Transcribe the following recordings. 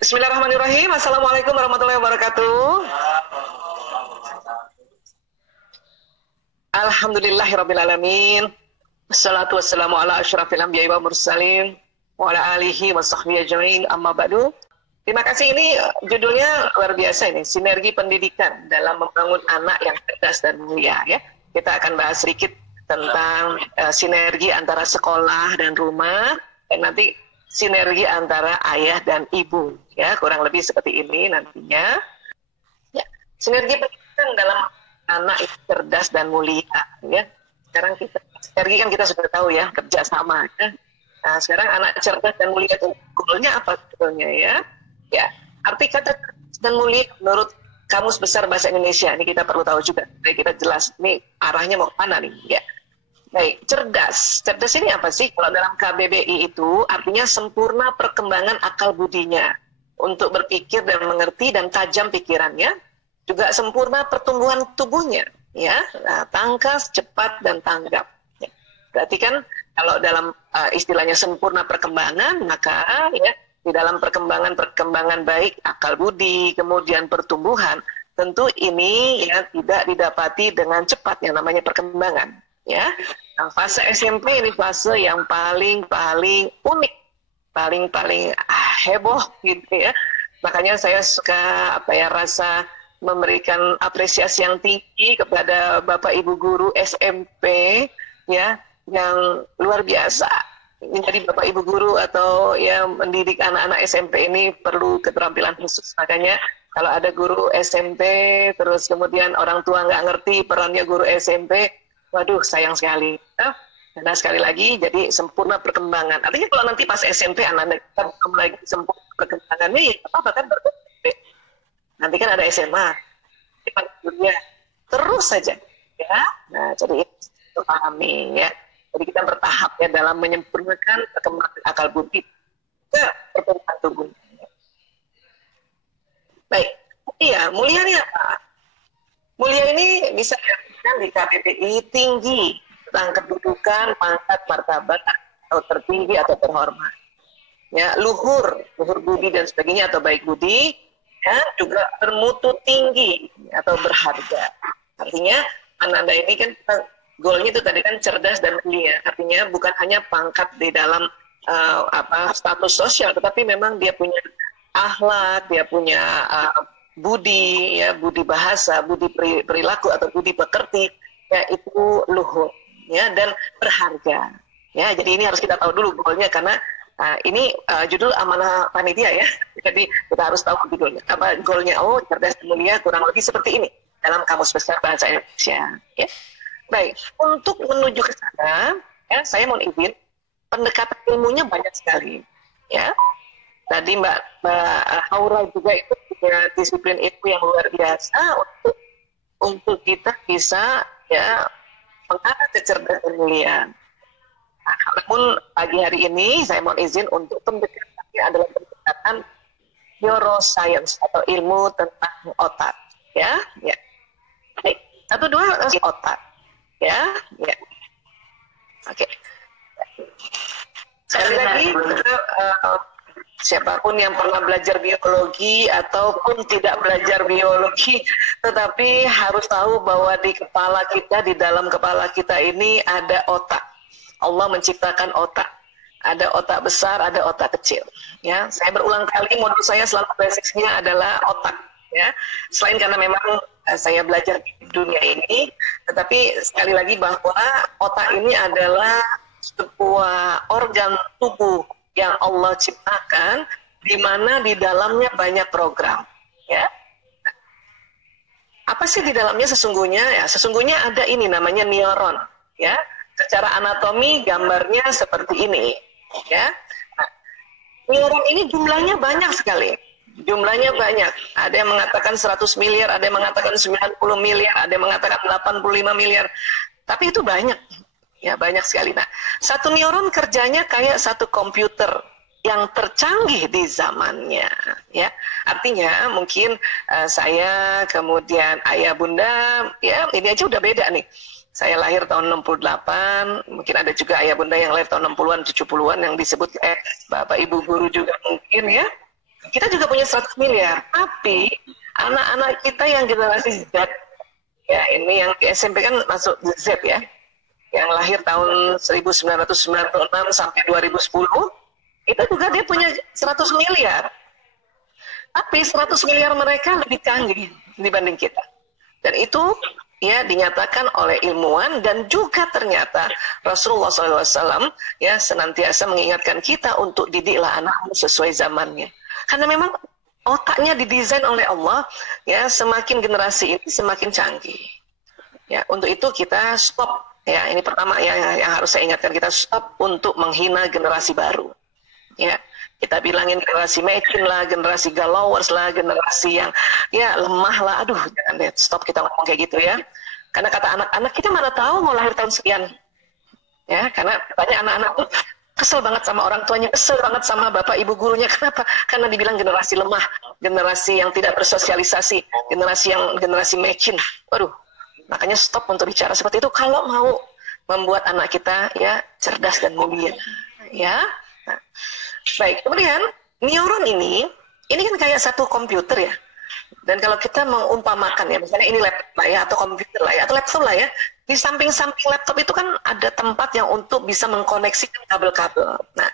Bismillahirrahmanirrahim. Assalamualaikum warahmatullahi wabarakatuh. Alhamdulillahirrabbilalamin. Wassalatu wassalamu ala asyrafil anbiya'i wa mursalin wa ala alihi wa sahbihi ajma'in, amma ba'du. Terima kasih, ini judulnya luar biasa ini, sinergi pendidikan dalam membangun anak yang cerdas dan mulia ya. Kita akan bahas sedikit tentang sinergi antara sekolah dan rumah, dan nanti sinergi antara ayah dan ibu ya, kurang lebih seperti ini nantinya. Ya, sinergi pendidikan dalam anak yang cerdas dan mulia ya. Sekarang sinergi kan kita sudah tahu ya, kerjasama ya. Nah, sekarang anak cerdas dan mulia itu goalnya apa sebetulnya ya? Ya, arti kata cerdas dan mulia menurut Kamus Besar Bahasa Indonesia ini kita perlu tahu juga. Baik, kita jelas nih arahnya mau kemana nih ya. Baik, cerdas. Cerdas ini apa sih? Kalau dalam KBBI itu artinya sempurna perkembangan akal budinya untuk berpikir dan mengerti dan tajam pikirannya, juga sempurna pertumbuhan tubuhnya, ya, nah, tangkas, cepat dan tanggap. Ya. Berarti kan kalau dalam istilahnya sempurna perkembangan, maka ya di dalam perkembangan baik akal budi, kemudian pertumbuhan, tentu ini ya tidak didapati dengan cepat yang namanya perkembangan. Ya, nah, fase SMP ini fase yang paling unik, paling heboh gitu ya. Makanya saya suka rasa memberikan apresiasi yang tinggi kepada Bapak Ibu guru SMP ya, yang luar biasa. Jadi Bapak Ibu guru atau ya mendidik anak-anak SMP ini perlu keterampilan khusus. Makanya kalau ada guru SMP terus kemudian orang tua nggak ngerti perannya guru SMP, waduh, sayang sekali. Karena sekali lagi, jadi sempurna perkembangan. Artinya kalau nanti pas SMP anak-anak kita belum lagi sempurna perkembangannya, ya apa kan berarti nanti kan ada SMA, terus saja, ya. Nah, jadi itu pahami, ya. Jadi kita bertahap ya dalam menyempurnakan perkembangan akal budi ke perkembangan tubuh. Baik, iya, mulia ini apa? Mulia ini bisa di KBBI tinggi tentang kedudukan, pangkat, martabat atau tertinggi atau terhormat. Ya, luhur budi dan sebagainya atau baik budi, ya, juga bermutu tinggi atau berharga. Artinya Ananda ini kan goalnya itu tadi kan cerdas dan mulia. Artinya bukan hanya pangkat di dalam status sosial, tetapi memang dia punya akhlak, dia punya budi, ya, budi bahasa, budi perilaku atau budi pekerti, ya, itu luhur, ya, dan berharga, ya. Jadi ini harus kita tahu dulu goalnya, karena ini judul amanah panitia ya. Jadi kita harus tahu judulnya apa goalnya. Oh, cerdas dan mulia kurang lebih seperti ini dalam Kamus Besar Bahasa Indonesia. Ya. Baik, untuk menuju ke sana, ya, saya mohon izin, pendekatan ilmunya banyak sekali, ya. Tadi Mbak Haura juga itu punya disiplin ilmu yang luar biasa untuk kita bisa ya mengarah kecerdasan kemuliaan. Nah, namun pagi hari ini saya mohon izin untuk pendekatannya adalah pendekatan neuroscience atau ilmu tentang otak, ya, ya. Baik, 1, 2 otak, ya, ya. Oke. Sekali lagi kita siapapun yang pernah belajar biologi ataupun tidak belajar biologi, tetapi harus tahu bahwa di kepala kita, di dalam kepala kita ini ada otak. Allah menciptakan otak. Ada otak besar, ada otak kecil. Ya, saya berulang kali modul saya selalu basicnya adalah otak. Ya, selain karena memang saya belajar di dunia ini, tetapi sekali lagi bahwa otak ini adalah sebuah organ tubuh yang Allah ciptakan, di mana di dalamnya banyak program, ya. Apa sih di dalamnya sesungguhnya? Ya, sesungguhnya ada ini namanya neuron, ya. Secara anatomi gambarnya seperti ini, ya. Nah, neuron ini jumlahnya banyak sekali. Jumlahnya banyak. Ada yang mengatakan 100 miliar, ada yang mengatakan 90 miliar, ada yang mengatakan 85 miliar. Tapi itu banyak. Ya, banyak sekali. Nah, satu neuron kerjanya kayak satu komputer yang tercanggih di zamannya, ya. Artinya mungkin saya kemudian ayah bunda, ya, ini aja udah beda nih. Saya lahir tahun 68, mungkin ada juga ayah bunda yang lahir tahun 60-an, 70-an yang disebut Bapak Ibu guru juga mungkin, ya. Kita juga punya 100 miliar, tapi anak-anak kita yang generasi Z, ya ini yang di SMP kan masuk Z ya, yang lahir tahun 1996 sampai 2010, itu juga dia punya 100 miliar. Tapi 100 miliar mereka lebih canggih dibanding kita. Dan itu ya dinyatakan oleh ilmuwan, dan juga ternyata Rasulullah SAW ya senantiasa mengingatkan kita untuk didiklah anakmu sesuai zamannya. Karena memang otaknya didesain oleh Allah, ya semakin generasi ini semakin canggih. Ya, untuk itu kita stop. Ya, ini pertama yang harus saya ingatkan, kita stop untuk menghina generasi baru. Ya, kita bilangin generasi mecin lah, generasi galowers lah, generasi yang ya lemah lah. Aduh, jangan deh, stop kita ngomong kayak gitu ya. Karena kata anak-anak, kita mana tahu mau lahir tahun sekian. Ya, karena banyak anak-anak tuh kesel banget sama orang tuanya, kesel banget sama bapak ibu gurunya. Kenapa? Karena dibilang generasi lemah, generasi yang tidak bersosialisasi, generasi mecin. Waduh, makanya stop untuk bicara seperti itu kalau mau membuat anak kita ya cerdas dan mulia. Ya. Nah, baik, kemudian neuron ini kan kayak satu komputer ya. Dan kalau kita mengumpamakan ya, misalnya ini laptop lah ya, atau komputer lah ya, atau laptop lah ya, di samping-samping laptop itu kan ada tempat yang untuk bisa mengkoneksikan kabel-kabel. Nah,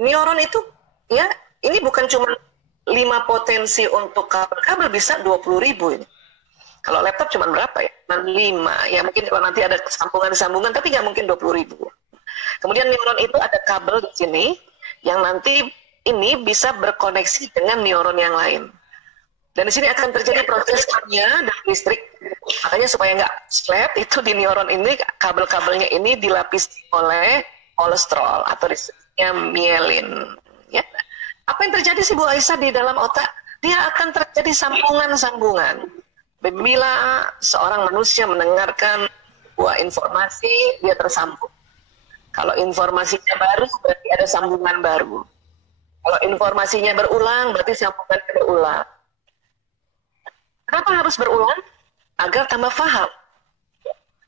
neuron itu ya, ini bukan cuma 5 potensi untuk kabel-kabel, bisa 20.000 ini. Kalau laptop cuma berapa ya? 5, ya mungkin kalau nanti ada sambungan-sambungan, tapi nggak mungkin 20.000. Kemudian neuron itu ada kabel di sini, yang nanti ini bisa berkoneksi dengan neuron yang lain. Dan di sini akan terjadi proses dan listrik. Makanya supaya nggak flat, itu di neuron ini, kabel-kabelnya ini dilapisi oleh kolesterol atau disebutnya mielin. Ya. Apa yang terjadi sih Bu Aisyah di dalam otak? Dia akan terjadi sambungan-sambungan. Bila seorang manusia mendengarkan sebuah informasi, dia tersambung. Kalau informasinya baru, berarti ada sambungan baru. Kalau informasinya berulang, berarti sambungannya berulang. Kenapa harus berulang? Agar tambah paham.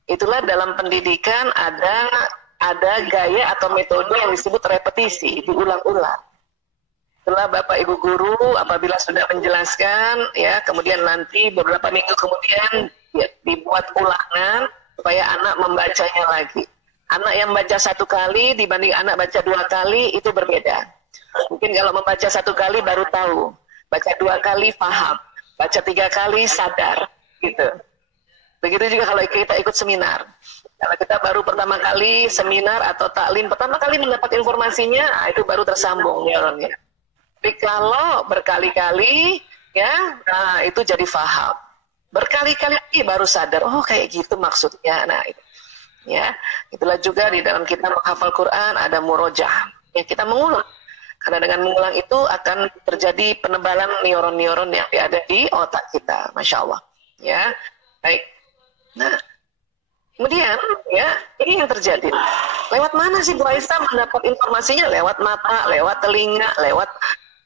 Itulah dalam pendidikan ada gaya atau metode yang disebut repetisi, diulang-ulang. Setelah Bapak Ibu guru apabila sudah menjelaskan, ya kemudian nanti beberapa minggu kemudian ya, dibuat ulangan supaya anak membacanya lagi. Anak yang baca 1 kali dibanding anak baca 2 kali itu berbeda. Mungkin kalau membaca 1 kali baru tahu, baca 2 kali paham. Baca 3 kali sadar, gitu. Begitu juga kalau kita ikut seminar. Kalau kita baru pertama kali seminar atau taklim, pertama kali mendapat informasinya, itu baru tersambung neuronnya. Tapi kalau berkali-kali, ya, nah itu jadi paham. Berkali-kali baru sadar, oh kayak gitu maksudnya. Nah, itu. Ya, itulah juga di dalam kita menghafal Quran ada murojaah. Ya, kita mengulang. Karena dengan mengulang itu akan terjadi penebalan neuron-neuron yang ada di otak kita, masya Allah. Ya, baik. Nah, kemudian ya ini yang terjadi. Lewat mana sih Bu Aisyah mendapat informasinya? Lewat mata, lewat telinga, lewat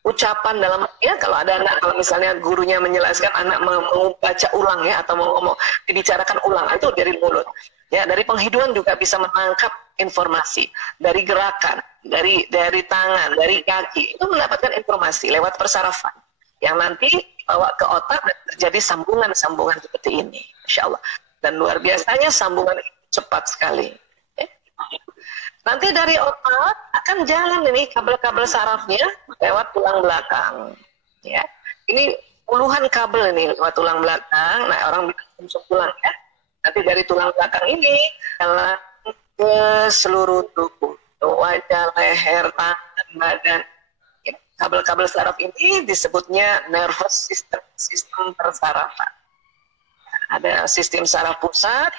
ucapan dalam ya. Kalau ada anak, kalau misalnya gurunya menjelaskan, anak membaca ulang ya atau mau ngomong dibicarakan ulang, itu dari mulut. Ya, dari penghidungan juga bisa menangkap informasi, dari gerakan, dari tangan, dari kaki, itu mendapatkan informasi lewat persarafan yang nanti bawa ke otak dan terjadi sambungan-sambungan seperti ini, insya Allah. Dan luar biasanya sambungan itu cepat sekali. Ya. Nanti dari otak akan jalan ini kabel-kabel sarafnya lewat tulang belakang. Ya, ini puluhan kabel ini lewat tulang belakang. Nah, orang bilang tulang ya. Nanti dari tulang belakang ini jalan ke seluruh tubuh, wajah, leher, tangan, badan. Ya, kabel-kabel saraf ini disebutnya nervous system, sistem persarafan. Ada sistem saraf pusat,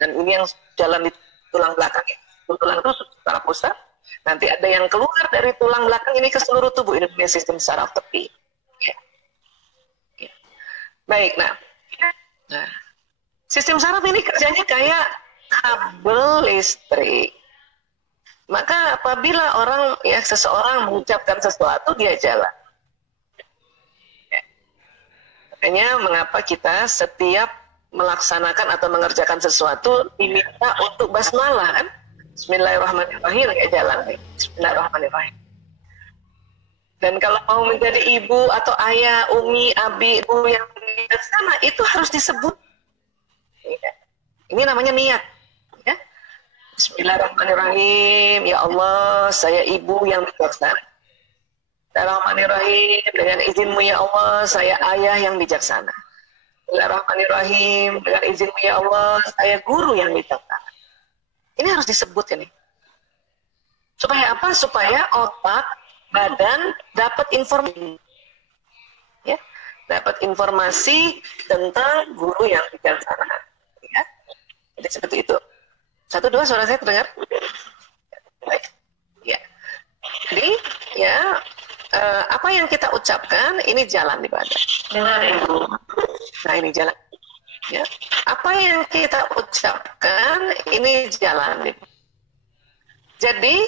dan ini yang jalan di tulang belakang. Tulang itu saraf pusat. Nanti ada yang keluar dari tulang belakang ini ke seluruh tubuh. Ini punya sistem saraf tepi. Ya. Ya. Baik, nah. Sistem saraf ini kerjanya kayak kabel listrik. Maka apabila seseorang mengucapkan sesuatu, dia jalan. Ya. Makanya mengapa kita setiap melaksanakan atau mengerjakan sesuatu diminta untuk basmalah kan? Bismillahirrahmanirrahim, ya jalan. Bismillahirrahmanirrahim. Dan kalau mau menjadi ibu atau ayah, umi, abi, ibu yang bijaksana, itu harus disebut. Ini namanya niat. Ya. Bismillahirrahmanirrahim. Ya Allah, saya ibu yang bijaksana. Bismillahirrahmanirrahim. Dengan izinmu ya Allah, saya ayah yang bijaksana. Bismillahirrahmanirrahim. Dengan izinmu ya Allah, saya guru yang bijaksana. Ini harus disebut ini. Supaya apa? Supaya otak, badan dapat informasi. Ya, dapat informasi tentang guru yang bijaksana. Ya. Jadi seperti itu. 1, 2 suara saya terdengar? Baik. Ya. Jadi ya apa yang kita ucapkan ini jalan di badan. Dengar Ibu. Nah, ini jalan. Ya. Apa yang kita ucapkan ini jalan di badan. Jadi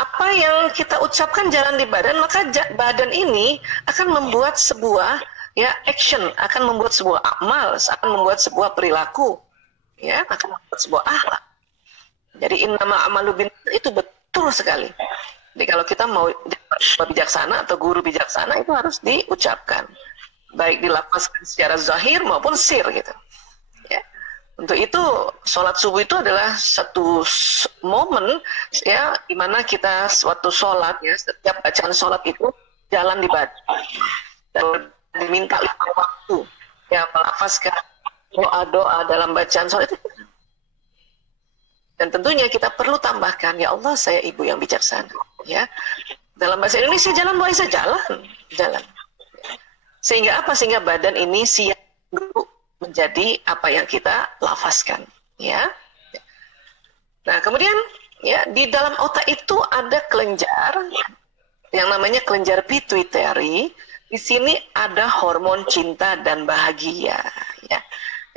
apa yang kita ucapkan jalan di badan, maka badan ini akan membuat sebuah ya action, akan membuat sebuah amal, akan membuat sebuah perilaku, ya akan membuat sebuah akhlak. Jadi innama amalu bin itu betul sekali. Jadi kalau kita mau bijaksana atau guru bijaksana itu harus diucapkan, baik dilafazkan secara zahir maupun sir gitu. Ya. Untuk itu sholat subuh itu adalah satu momen ya di mana kita suatu sholat ya, setiap bacaan sholat itu jalan di badan dan diminta 5 waktu ya melafazkan doa-doa dalam bacaan sholat itu. Dan tentunya kita perlu tambahkan ya Allah saya ibu yang bijaksana ya. Dalam bahasa Indonesia jalan boleh saja jalan. Sehingga apa? Sehingga badan ini siap dulu menjadi apa yang kita lafazkan ya. Nah kemudian ya di dalam otak itu ada kelenjar yang namanya kelenjar pituitari. Di sini ada hormon cinta dan bahagia ya.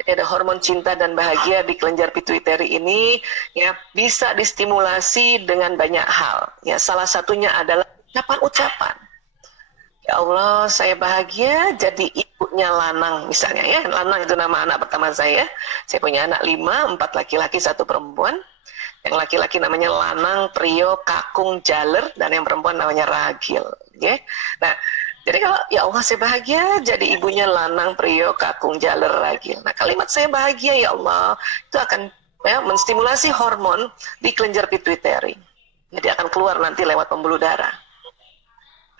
Jadi ada hormon cinta dan bahagia di kelenjar pituitari ini ya, bisa distimulasi dengan banyak hal ya. Salah satunya adalah ucapan. Ya Allah, saya bahagia jadi ibunya Lanang misalnya ya. Lanang itu nama anak pertama saya. Saya punya anak 5, 4 laki-laki, 1 perempuan. Yang laki-laki namanya Lanang, Prio, Kakung, Jaler, dan yang perempuan namanya Ragil. Ya. Nah, jadi kalau ya Allah saya bahagia jadi ibunya Lanang, Prio, Kakung, Jaler, Ragil. Nah, kalimat saya bahagia ya Allah itu akan ya, menstimulasi hormon di kelenjar pituitari. Jadi akan keluar nanti lewat pembuluh darah.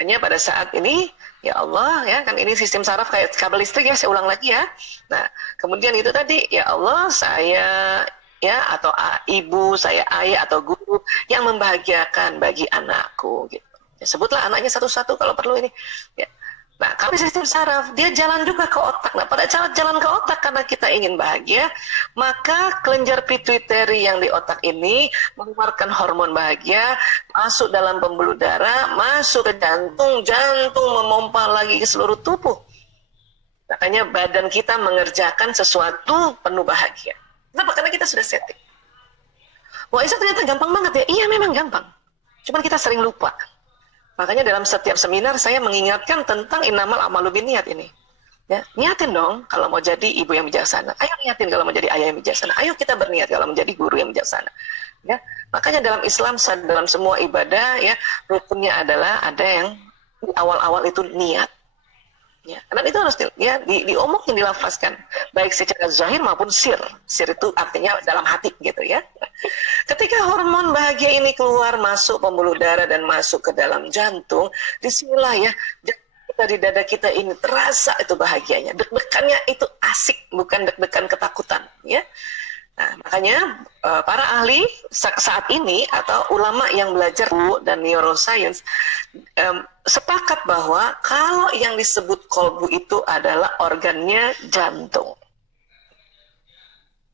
Hanya pada saat ini, ya Allah, ya kan ini sistem saraf kayak kabel listrik ya, saya ulang lagi ya. Nah, kemudian itu tadi, ya Allah, saya ya atau ibu, saya ayah atau guru yang membahagiakan bagi anakku gitu. Ya, sebutlah anaknya satu-satu kalau perlu ini. Ya. Nah, kalau sistem saraf, dia jalan juga ke otak. Nah, pada saat jalan ke otak karena kita ingin bahagia, maka kelenjar pituitari yang di otak ini mengeluarkan hormon bahagia, masuk dalam pembuluh darah, masuk ke jantung, jantung memompa lagi ke seluruh tubuh. Makanya badan kita mengerjakan sesuatu penuh bahagia. Kenapa? Karena kita sudah setting. Wah, Isa ternyata gampang banget ya. Iya, memang gampang. Cuman kita sering lupa. Makanya dalam setiap seminar saya mengingatkan tentang innamal amalu binniyat ini. Ya, niatin dong kalau mau jadi ibu yang bijaksana. Ayo niatin kalau mau jadi ayah yang bijaksana. Ayo kita berniat kalau menjadi guru yang bijaksana. Ya, makanya dalam Islam dalam semua ibadah ya rukunnya adalah ada yang di awal-awal itu niat. Ya, karena itu harus diomongin, dilafazkan baik secara zahir maupun sir. Sir itu artinya dalam hati gitu ya. Ketika hormon bahagia ini keluar masuk pembuluh darah dan masuk ke dalam jantung, disinilah ya kita di dada kita ini terasa itu bahagianya. Deg-degannya itu asik, bukan deg-degan ketakutan ya. Nah, makanya para ahli saat ini atau ulama yang belajar dan neuroscience sepakat bahwa kalau yang disebut kolbu itu adalah organnya jantung.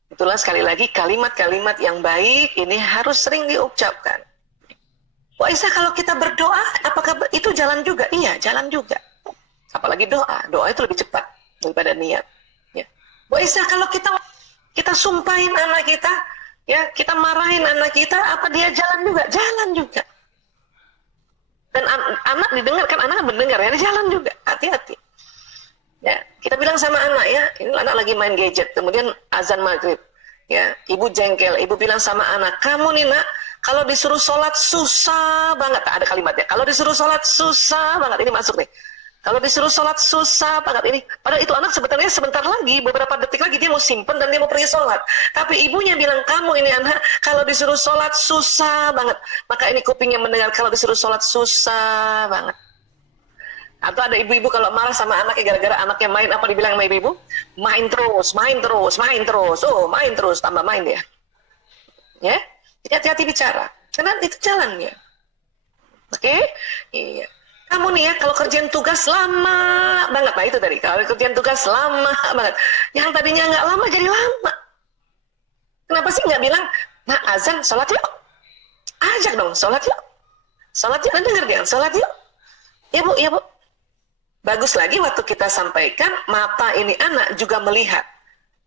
Itulah sekali lagi kalimat-kalimat yang baik ini harus sering diucapkan. Wah Isa, kalau kita berdoa apakah itu jalan juga? Iya, jalan juga. Apalagi doa itu lebih cepat daripada niat. Ya. Wah Isa, kalau kita sumpahin anak kita, ya kita marahin anak kita, apa dia jalan juga? Jalan juga. Dan anak didengarkan, anak mendengar, ya jalan juga. Hati-hati. Ya, kita bilang sama anak ya, ini anak lagi main gadget, kemudian azan maghrib. Ya, ibu jengkel, ibu bilang sama anak, kamu nih nak, Kalau disuruh sholat susah banget. Ada kalimatnya. Kalau disuruh sholat susah banget. Ini masuk nih. Kalau disuruh sholat susah banget ini. Padahal itu anak sebetulnya sebentar lagi, beberapa detik lagi dia mau simpen dan dia mau pergi sholat. Tapi ibunya bilang, kamu ini anak, kalau disuruh sholat susah banget. Maka ini kupingnya mendengar, kalau disuruh sholat susah banget. Atau ada ibu-ibu kalau marah sama anaknya gara-gara anaknya main, apa dibilang sama ibu-ibu? Main terus, main terus, main terus. Oh, main terus, tambah main dia. Ya, hati-hati bicara. Karena itu jalannya. Oke? Iya. Kamu nih ya, kalau kerjaan tugas lama banget. Nah itu tadi, kalau kerjaan tugas lama banget. Yang tadinya nggak lama jadi lama. Kenapa sih nggak bilang, nah azan, sholat yuk. Ajak dong, sholat yuk. Sholat yuk, nanti denger dia, sholat yuk. Ya bu, ya bu. Bagus lagi waktu kita sampaikan, mata ini anak juga melihat.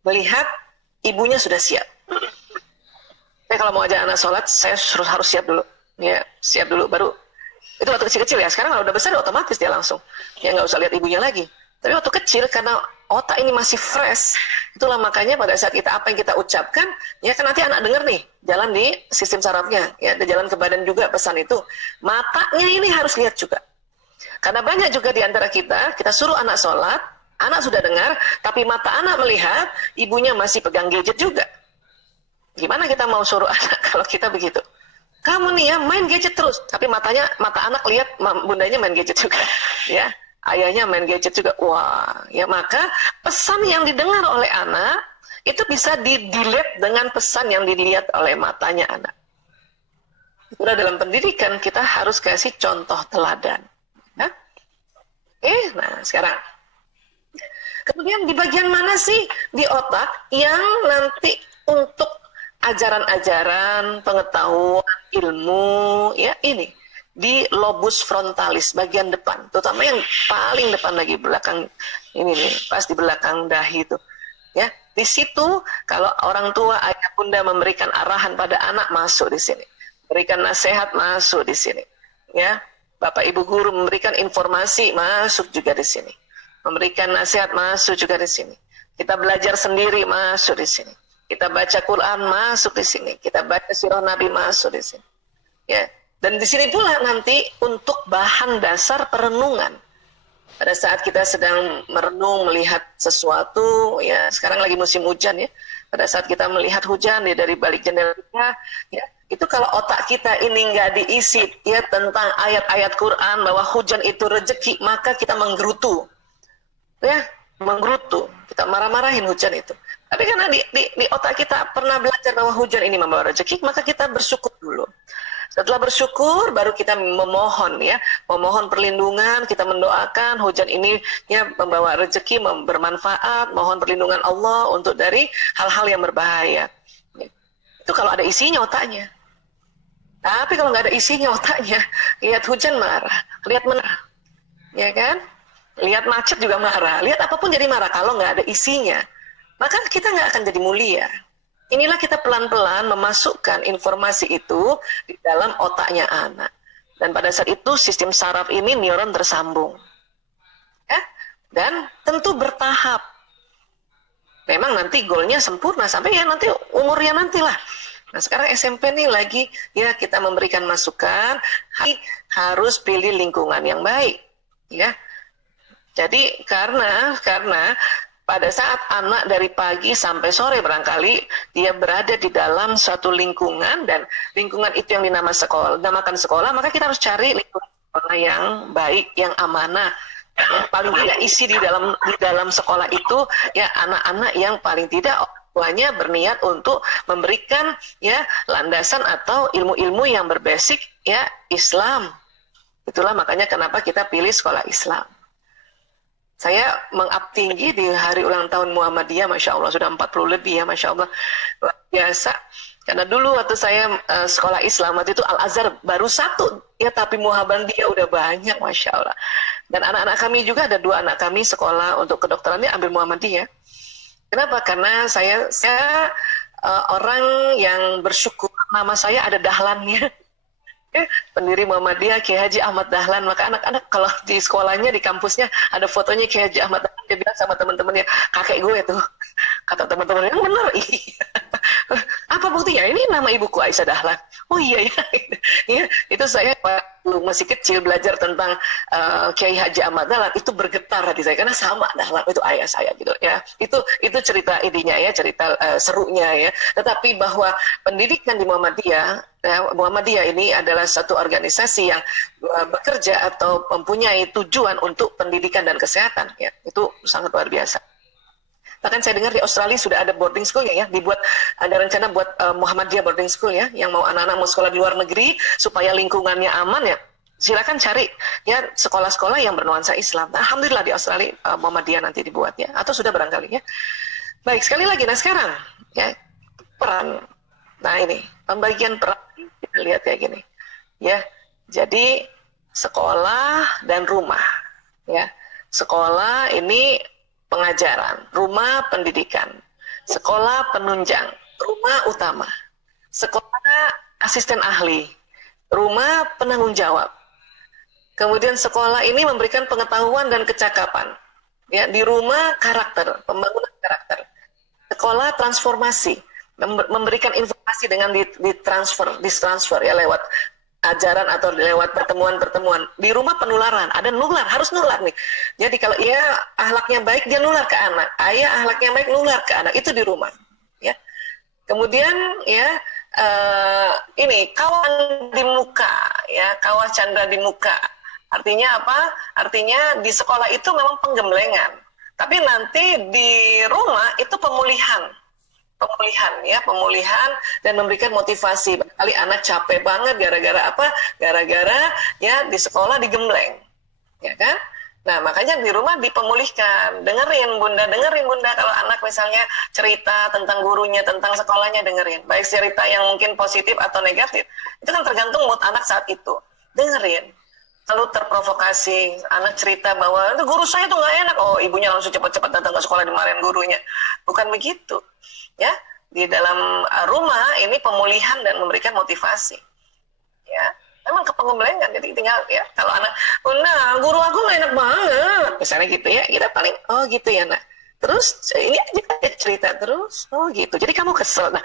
Melihat ibunya sudah siap. Saya kalau mau ajak anak sholat, saya harus siap dulu. Ya, siap dulu, baru. Itu waktu kecil-kecil ya, sekarang kalau udah besar otomatis dia langsung. Ya nggak usah lihat ibunya lagi. Tapi waktu kecil karena otak ini masih fresh, itulah makanya pada saat kita apa yang kita ucapkan, ya kan nanti anak dengar nih, jalan di sistem sarafnya, ya ada jalan ke badan juga pesan itu. Matanya ini harus lihat juga. Karena banyak juga di antara kita suruh anak sholat, anak sudah dengar, tapi mata anak melihat, ibunya masih pegang gadget juga. Gimana kita mau suruh anak kalau kita begitu? Kamu nih ya main gadget terus, tapi mata anak lihat bundanya main gadget juga, ya ayahnya main gadget juga. Wah, ya maka pesan yang didengar oleh anak itu bisa di-delete dengan pesan yang dilihat oleh matanya anak. Udah dalam pendidikan kita harus kasih contoh teladan. Ya? Nah sekarang, kemudian di bagian mana sih di otak yang nanti untuk ajaran-ajaran, pengetahuan, ilmu, ya ini di lobus frontalis bagian depan, terutama yang paling depan lagi belakang ini nih, pas di belakang dahi itu, ya di situ kalau orang tua ayah bunda memberikan arahan pada anak masuk di sini, berikan nasihat masuk di sini, ya bapak ibu guru memberikan informasi masuk juga di sini, memberikan nasihat masuk juga di sini, kita belajar sendiri masuk di sini. Kita baca Quran masuk di sini, kita baca sirah Nabi masuk di sini. Ya, dan di sini pula nanti untuk bahan dasar perenungan. Pada saat kita sedang merenung melihat sesuatu, ya sekarang lagi musim hujan ya. Pada saat kita melihat hujan ya dari balik jendela kita, ya itu kalau otak kita ini nggak diisi ya tentang ayat-ayat Quran bahwa hujan itu rezeki, maka kita menggerutu, ya menggerutu, kita marah-marahin hujan itu. Tapi karena di otak kita pernah belajar bahwa hujan ini membawa rezeki, maka kita bersyukur dulu. Setelah bersyukur, baru kita memohon ya, memohon perlindungan, kita mendoakan hujan ini ya membawa rezeki, bermanfaat, mohon perlindungan Allah untuk dari hal-hal yang berbahaya. Itu kalau ada isinya otaknya. Tapi kalau nggak ada isinya otaknya, lihat hujan marah, lihat marah, ya kan? Lihat macet juga marah, lihat apapun jadi marah kalau nggak ada isinya. Maka kita nggak akan jadi mulia. Inilah kita pelan-pelan memasukkan informasi itu di dalam otaknya anak. Dan pada saat itu sistem saraf ini neuron tersambung. Ya? Dan tentu bertahap. Memang nanti goalnya sempurna sampai ya nanti umurnya nantilah. Nah sekarang SMP nih lagi ya kita memberikan masukan, harus pilih lingkungan yang baik. Ya. Jadi karena pada saat anak dari pagi sampai sore barangkali dia berada di dalam suatu lingkungan dan lingkungan itu yang dinamakan sekolah, maka kita harus cari lingkungan sekolah yang baik, yang amanah. Ya, paling tidak isi di dalam sekolah itu ya anak-anak yang paling tidak orang tuanya berniat untuk memberikan ya landasan atau ilmu-ilmu yang berbasic ya Islam. Itulah makanya kenapa kita pilih sekolah Islam. Saya mengab tinggi di hari ulang tahun Muhammadiyah, Masya Allah, sudah 40 lebih ya, Masya Allah. Luar biasa. Karena dulu waktu saya sekolah Islam, waktu itu Al-Azhar baru 1, ya tapi Muhammadiyah udah banyak, Masya Allah. Dan anak-anak kami juga, ada 2 anak kami sekolah untuk kedokterannya ambil Muhammadiyah. Kenapa? Karena saya orang yang bersyukur, nama saya ada dahlannya. Pendiri Muhammadiyah Kiai Haji Ahmad Dahlan, maka anak-anak kalau di sekolahnya di kampusnya ada fotonya Kiai Haji Ahmad Dahlan, dia bilang sama teman-temannya kakek gue tuh, kata teman-temannya yang benar iya. Apa Apa buktinya? Ini nama ibuku Aisyah Dahlan. Oh iya ya. Ya, itu saya waktu masih kecil belajar tentang Kiai Haji Ahmad Dahlan, itu bergetar hati saya karena sama Dahlan itu ayah saya gitu ya. Itu cerita idenya ya, cerita serunya ya. Tetapi bahwa pendidikan di Muhammadiyah ini adalah satu organisasi yang bekerja atau mempunyai tujuan untuk pendidikan dan kesehatan ya. Itu sangat luar biasa. Bahkan saya dengar di Australia sudah ada boarding school ya, dibuat, ada rencana buat Muhammadiyah boarding school ya, yang mau anak-anak mau sekolah di luar negeri supaya lingkungannya aman ya, silakan cari ya sekolah-sekolah yang bernuansa Islam. Nah, alhamdulillah di Australia Muhammadiyah nanti dibuat ya, atau sudah barangkali ya. Baik, sekali lagi, nah sekarang ya peran. Nah ini pembagian peran kita lihat kayak gini ya. Jadi sekolah dan rumah ya. Sekolah ini pengajaran, rumah pendidikan, sekolah penunjang, rumah utama, sekolah asisten ahli, rumah penanggung jawab. Kemudian sekolah ini memberikan pengetahuan dan kecakapan. Ya, di rumah karakter, pembangunan karakter. Sekolah transformasi, memberikan informasi dengan ditransfer ya lewat ajaran atau lewat pertemuan-pertemuan. Di rumah penularan, ada nular, harus nular nih. Jadi kalau ia akhlaknya baik, dia nular ke anak. Ayah akhlaknya baik, nular ke anak. Itu di rumah. Ya. Kemudian ya ini kawan di muka, ya kawan canda di muka. Artinya apa? Artinya di sekolah itu memang penggemblengan. Tapi nanti di rumah itu pemulihan dan memberikan motivasi. Kali anak capek banget gara-gara apa? Gara-gara ya di sekolah digembleng, ya kan? Nah makanya di rumah dipemulihkan. Dengerin bunda kalau anak misalnya cerita tentang gurunya, tentang sekolahnya, dengerin. Baik cerita yang mungkin positif atau negatif, itu kan tergantung mood anak saat itu. Dengerin. Lalu terprovokasi, anak cerita bahwa guru saya tuh nggak enak. Oh ibunya langsung cepat-cepat datang ke sekolah dimarahin gurunya. Bukan begitu. Ya, di dalam rumah ini pemulihan dan memberikan motivasi. Ya, memang kepengemblengan. Jadi tinggal ya kalau anak, nah guru aku nggak enak banget, misalnya gitu ya, kita paling oh gitu ya nak. Terus ini aja cerita terus, oh gitu. Jadi kamu kesel, nah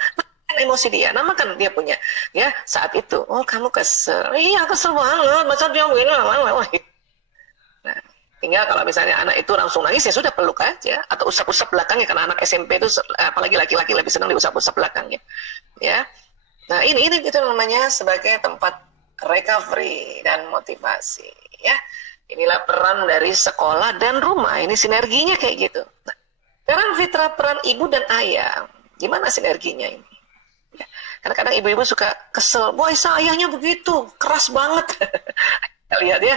emosi dia, namakan dia punya ya saat itu. Oh kamu kesel, iya kesel banget, masa dia begini, nah. Tinggal kalau misalnya anak itu langsung nangis ya sudah peluk aja atau usap-usap belakangnya karena anak SMP itu apalagi laki-laki lebih senang diusap-usap belakangnya. Ya. Nah, ini itu namanya sebagai tempat recovery dan motivasi, ya. Inilah peran dari sekolah dan rumah. Ini sinerginya kayak gitu. Nah, sekarang fitrah peran ibu dan ayah. Gimana sinerginya ini? Ya. Kadang-kadang ibu-ibu suka kesel, "Wah, ayahnya begitu, keras banget." Kita lihat ya.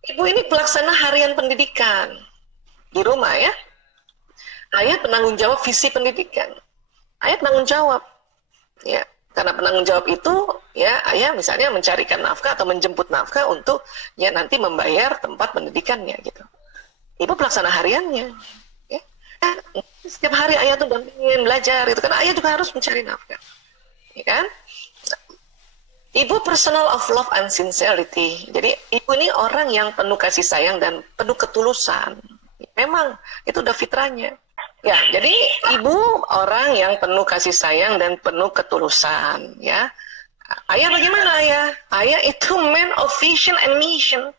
Ibu ini pelaksana harian pendidikan di rumah ya. Ayah penanggung jawab visi pendidikan. Ayah penanggung jawab. Ya, karena penanggung jawab itu ya ayah misalnya mencarikan nafkah atau menjemput nafkah untuk ya nanti membayar tempat pendidikannya gitu. Ibu pelaksana hariannya. Ya. Setiap hari ayah tuh dampingin belajar itu kan ayah juga harus mencari nafkah. Ya kan? Ibu personal of love and sincerity. Jadi ibu ini orang yang penuh kasih sayang dan penuh ketulusan. Memang itu udah fitrahnya. Ya, jadi ibu orang yang penuh kasih sayang dan penuh ketulusan. Ya, ayah bagaimana ayah? Ayah itu man of vision and mission.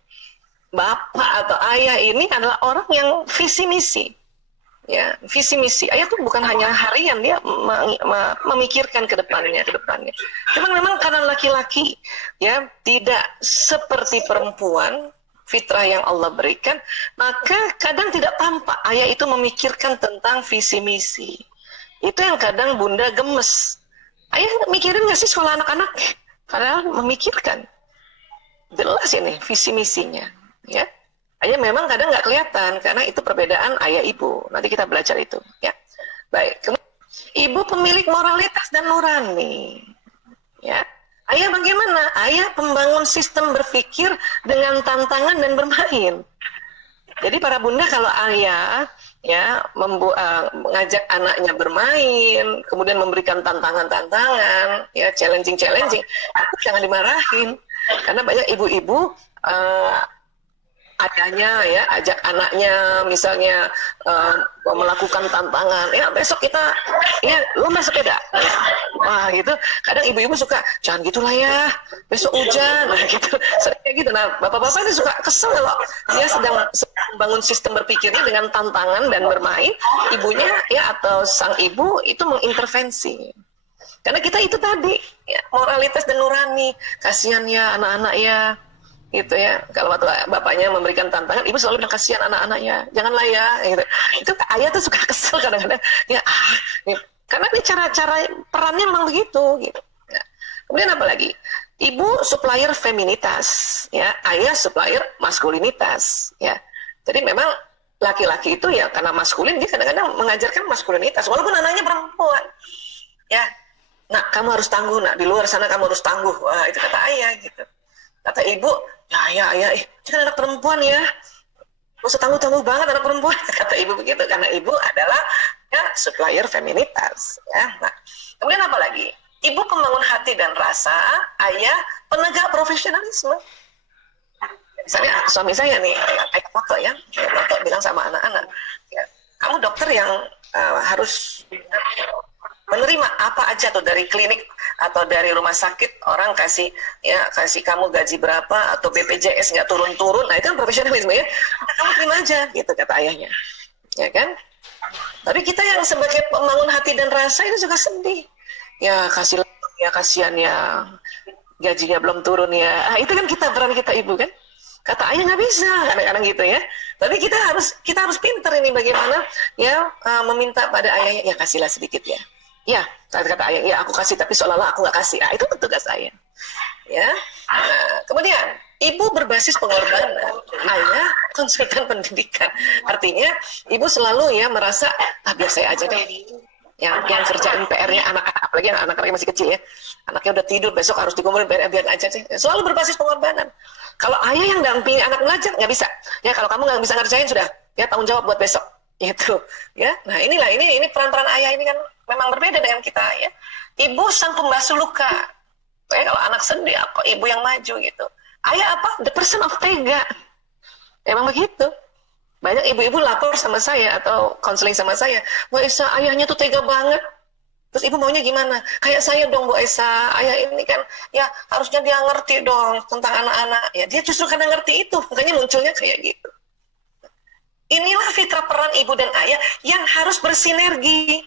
Bapak atau ayah ini adalah orang yang visi misi. Ya, visi misi. Ayah tuh bukan hanya harian, dia memikirkan ke depannya. Cuman memang karena laki-laki ya tidak seperti perempuan, fitrah yang Allah berikan, maka kadang tidak tampak ayah itu memikirkan tentang visi misi. Itu yang kadang bunda gemes. Ayah mikirin nggak sih sekolah anak-anak? Padahal memikirkan. Jelas ini visi misinya, ya. Ayah memang kadang nggak kelihatan karena itu perbedaan ayah ibu. Nanti kita belajar itu, ya. Baik. Ibu pemilik moralitas dan nurani, ya. Ayah bagaimana? Ayah pembangun sistem berpikir dengan tantangan dan bermain. Jadi para bunda kalau ayah ya mengajak anaknya bermain, kemudian memberikan tantangan-tantangan, ya challenging, aku jangan dimarahin. Karena banyak ibu-ibu ayahnya ya ajak anaknya misalnya melakukan tantangan, ya besok kita ya lo main sepeda, wah gitu. Kadang ibu-ibu suka jangan gitulah ya, besok hujan, nah gitu, sering kayak gitu. Nah bapak-bapak itu suka kesel kalau dia sedang membangun sistem berpikirnya dengan tantangan dan bermain, ibunya ya atau sang ibu itu mengintervensi. Karena kita itu tadi ya, moralitas dan nurani, kasihan ya anak-anak ya gitu ya. Kalau waktu bapaknya memberikan tantangan, ibu selalu bilang kasihan anak-anaknya, janganlah ya gitu. Itu ayah tuh suka kesel kadang-kadang ya gitu. Karena ini cara-cara perannya memang begitu gitu ya. Kemudian apa lagi, ibu supplier feminitas ya, ayah supplier maskulinitas ya. Jadi memang laki-laki itu ya karena maskulin, dia kadang-kadang mengajarkan maskulinitas walaupun anaknya perempuan ya. Nah kamu harus tangguh, nah di luar sana kamu harus tangguh, wah itu kata ayah gitu. Kata ibu, ya kan anak perempuan ya, gak usah tangguh-tangguh banget anak perempuan. Kata ibu begitu, karena ibu adalah ya supplier feminitas ya. Nah kemudian apa lagi, ibu pembangun hati dan rasa, ayah penegak profesionalisme. Misalnya suami saya nih kayak Toto ya, Toto bilang sama anak-anak ya, kamu dokter yang harus menerima apa aja tuh dari klinik atau dari rumah sakit, orang kasih kamu gaji berapa atau BPJS nggak turun-turun, nah itu kan profesionalisme ya, nah, kamu terima aja gitu kata ayahnya ya kan. Tapi kita yang sebagai pembangun hati dan rasa itu juga sedih ya, kasih ya kasihan ya gajinya belum turun ya, nah, itu kan peran kita ibu kan. Kata ayah nggak bisa kadang-kadang gitu ya, tapi kita harus pintar ini bagaimana ya meminta pada ayahnya, ya kasihlah sedikit ya. Ya, kata ayah, ya aku kasih tapi seolah-olah aku nggak kasih. Itu tugas ayah. Ya. Nah, kemudian ibu berbasis pengorbanan, ayah konsultan pendidikan. Artinya ibu selalu ya merasa biar saya aja deh. Yang kerjain PR-nya anak-anak, apalagi anak-anaknya masih kecil ya. Anaknya udah tidur, besok harus dikumpulin PR, biar aja deh. Selalu berbasis pengorbanan. Kalau ayah yang dampingi anak belajar nggak bisa. Ya kalau kamu nggak bisa ngerjain sudah, ya tanggung jawab buat besok. Itu ya. Nah ini peran-peran ayah ini kan memang berbeda dengan kita ya. Ibu sang pembasuh luka ya, kalau anak sedih kok ibu yang maju gitu. Ayah apa, the person of tega, emang begitu. Banyak ibu-ibu lapor sama saya atau konseling sama saya, Bu Esa ayahnya tuh tega banget. Terus ibu maunya gimana? Kayak saya dong Bu Esa, ayah ini kan ya harusnya dia ngerti dong tentang anak-anak ya. Dia justru karena ngerti itu makanya munculnya kayak gitu. Inilah fitrah peran ibu dan ayah yang harus bersinergi.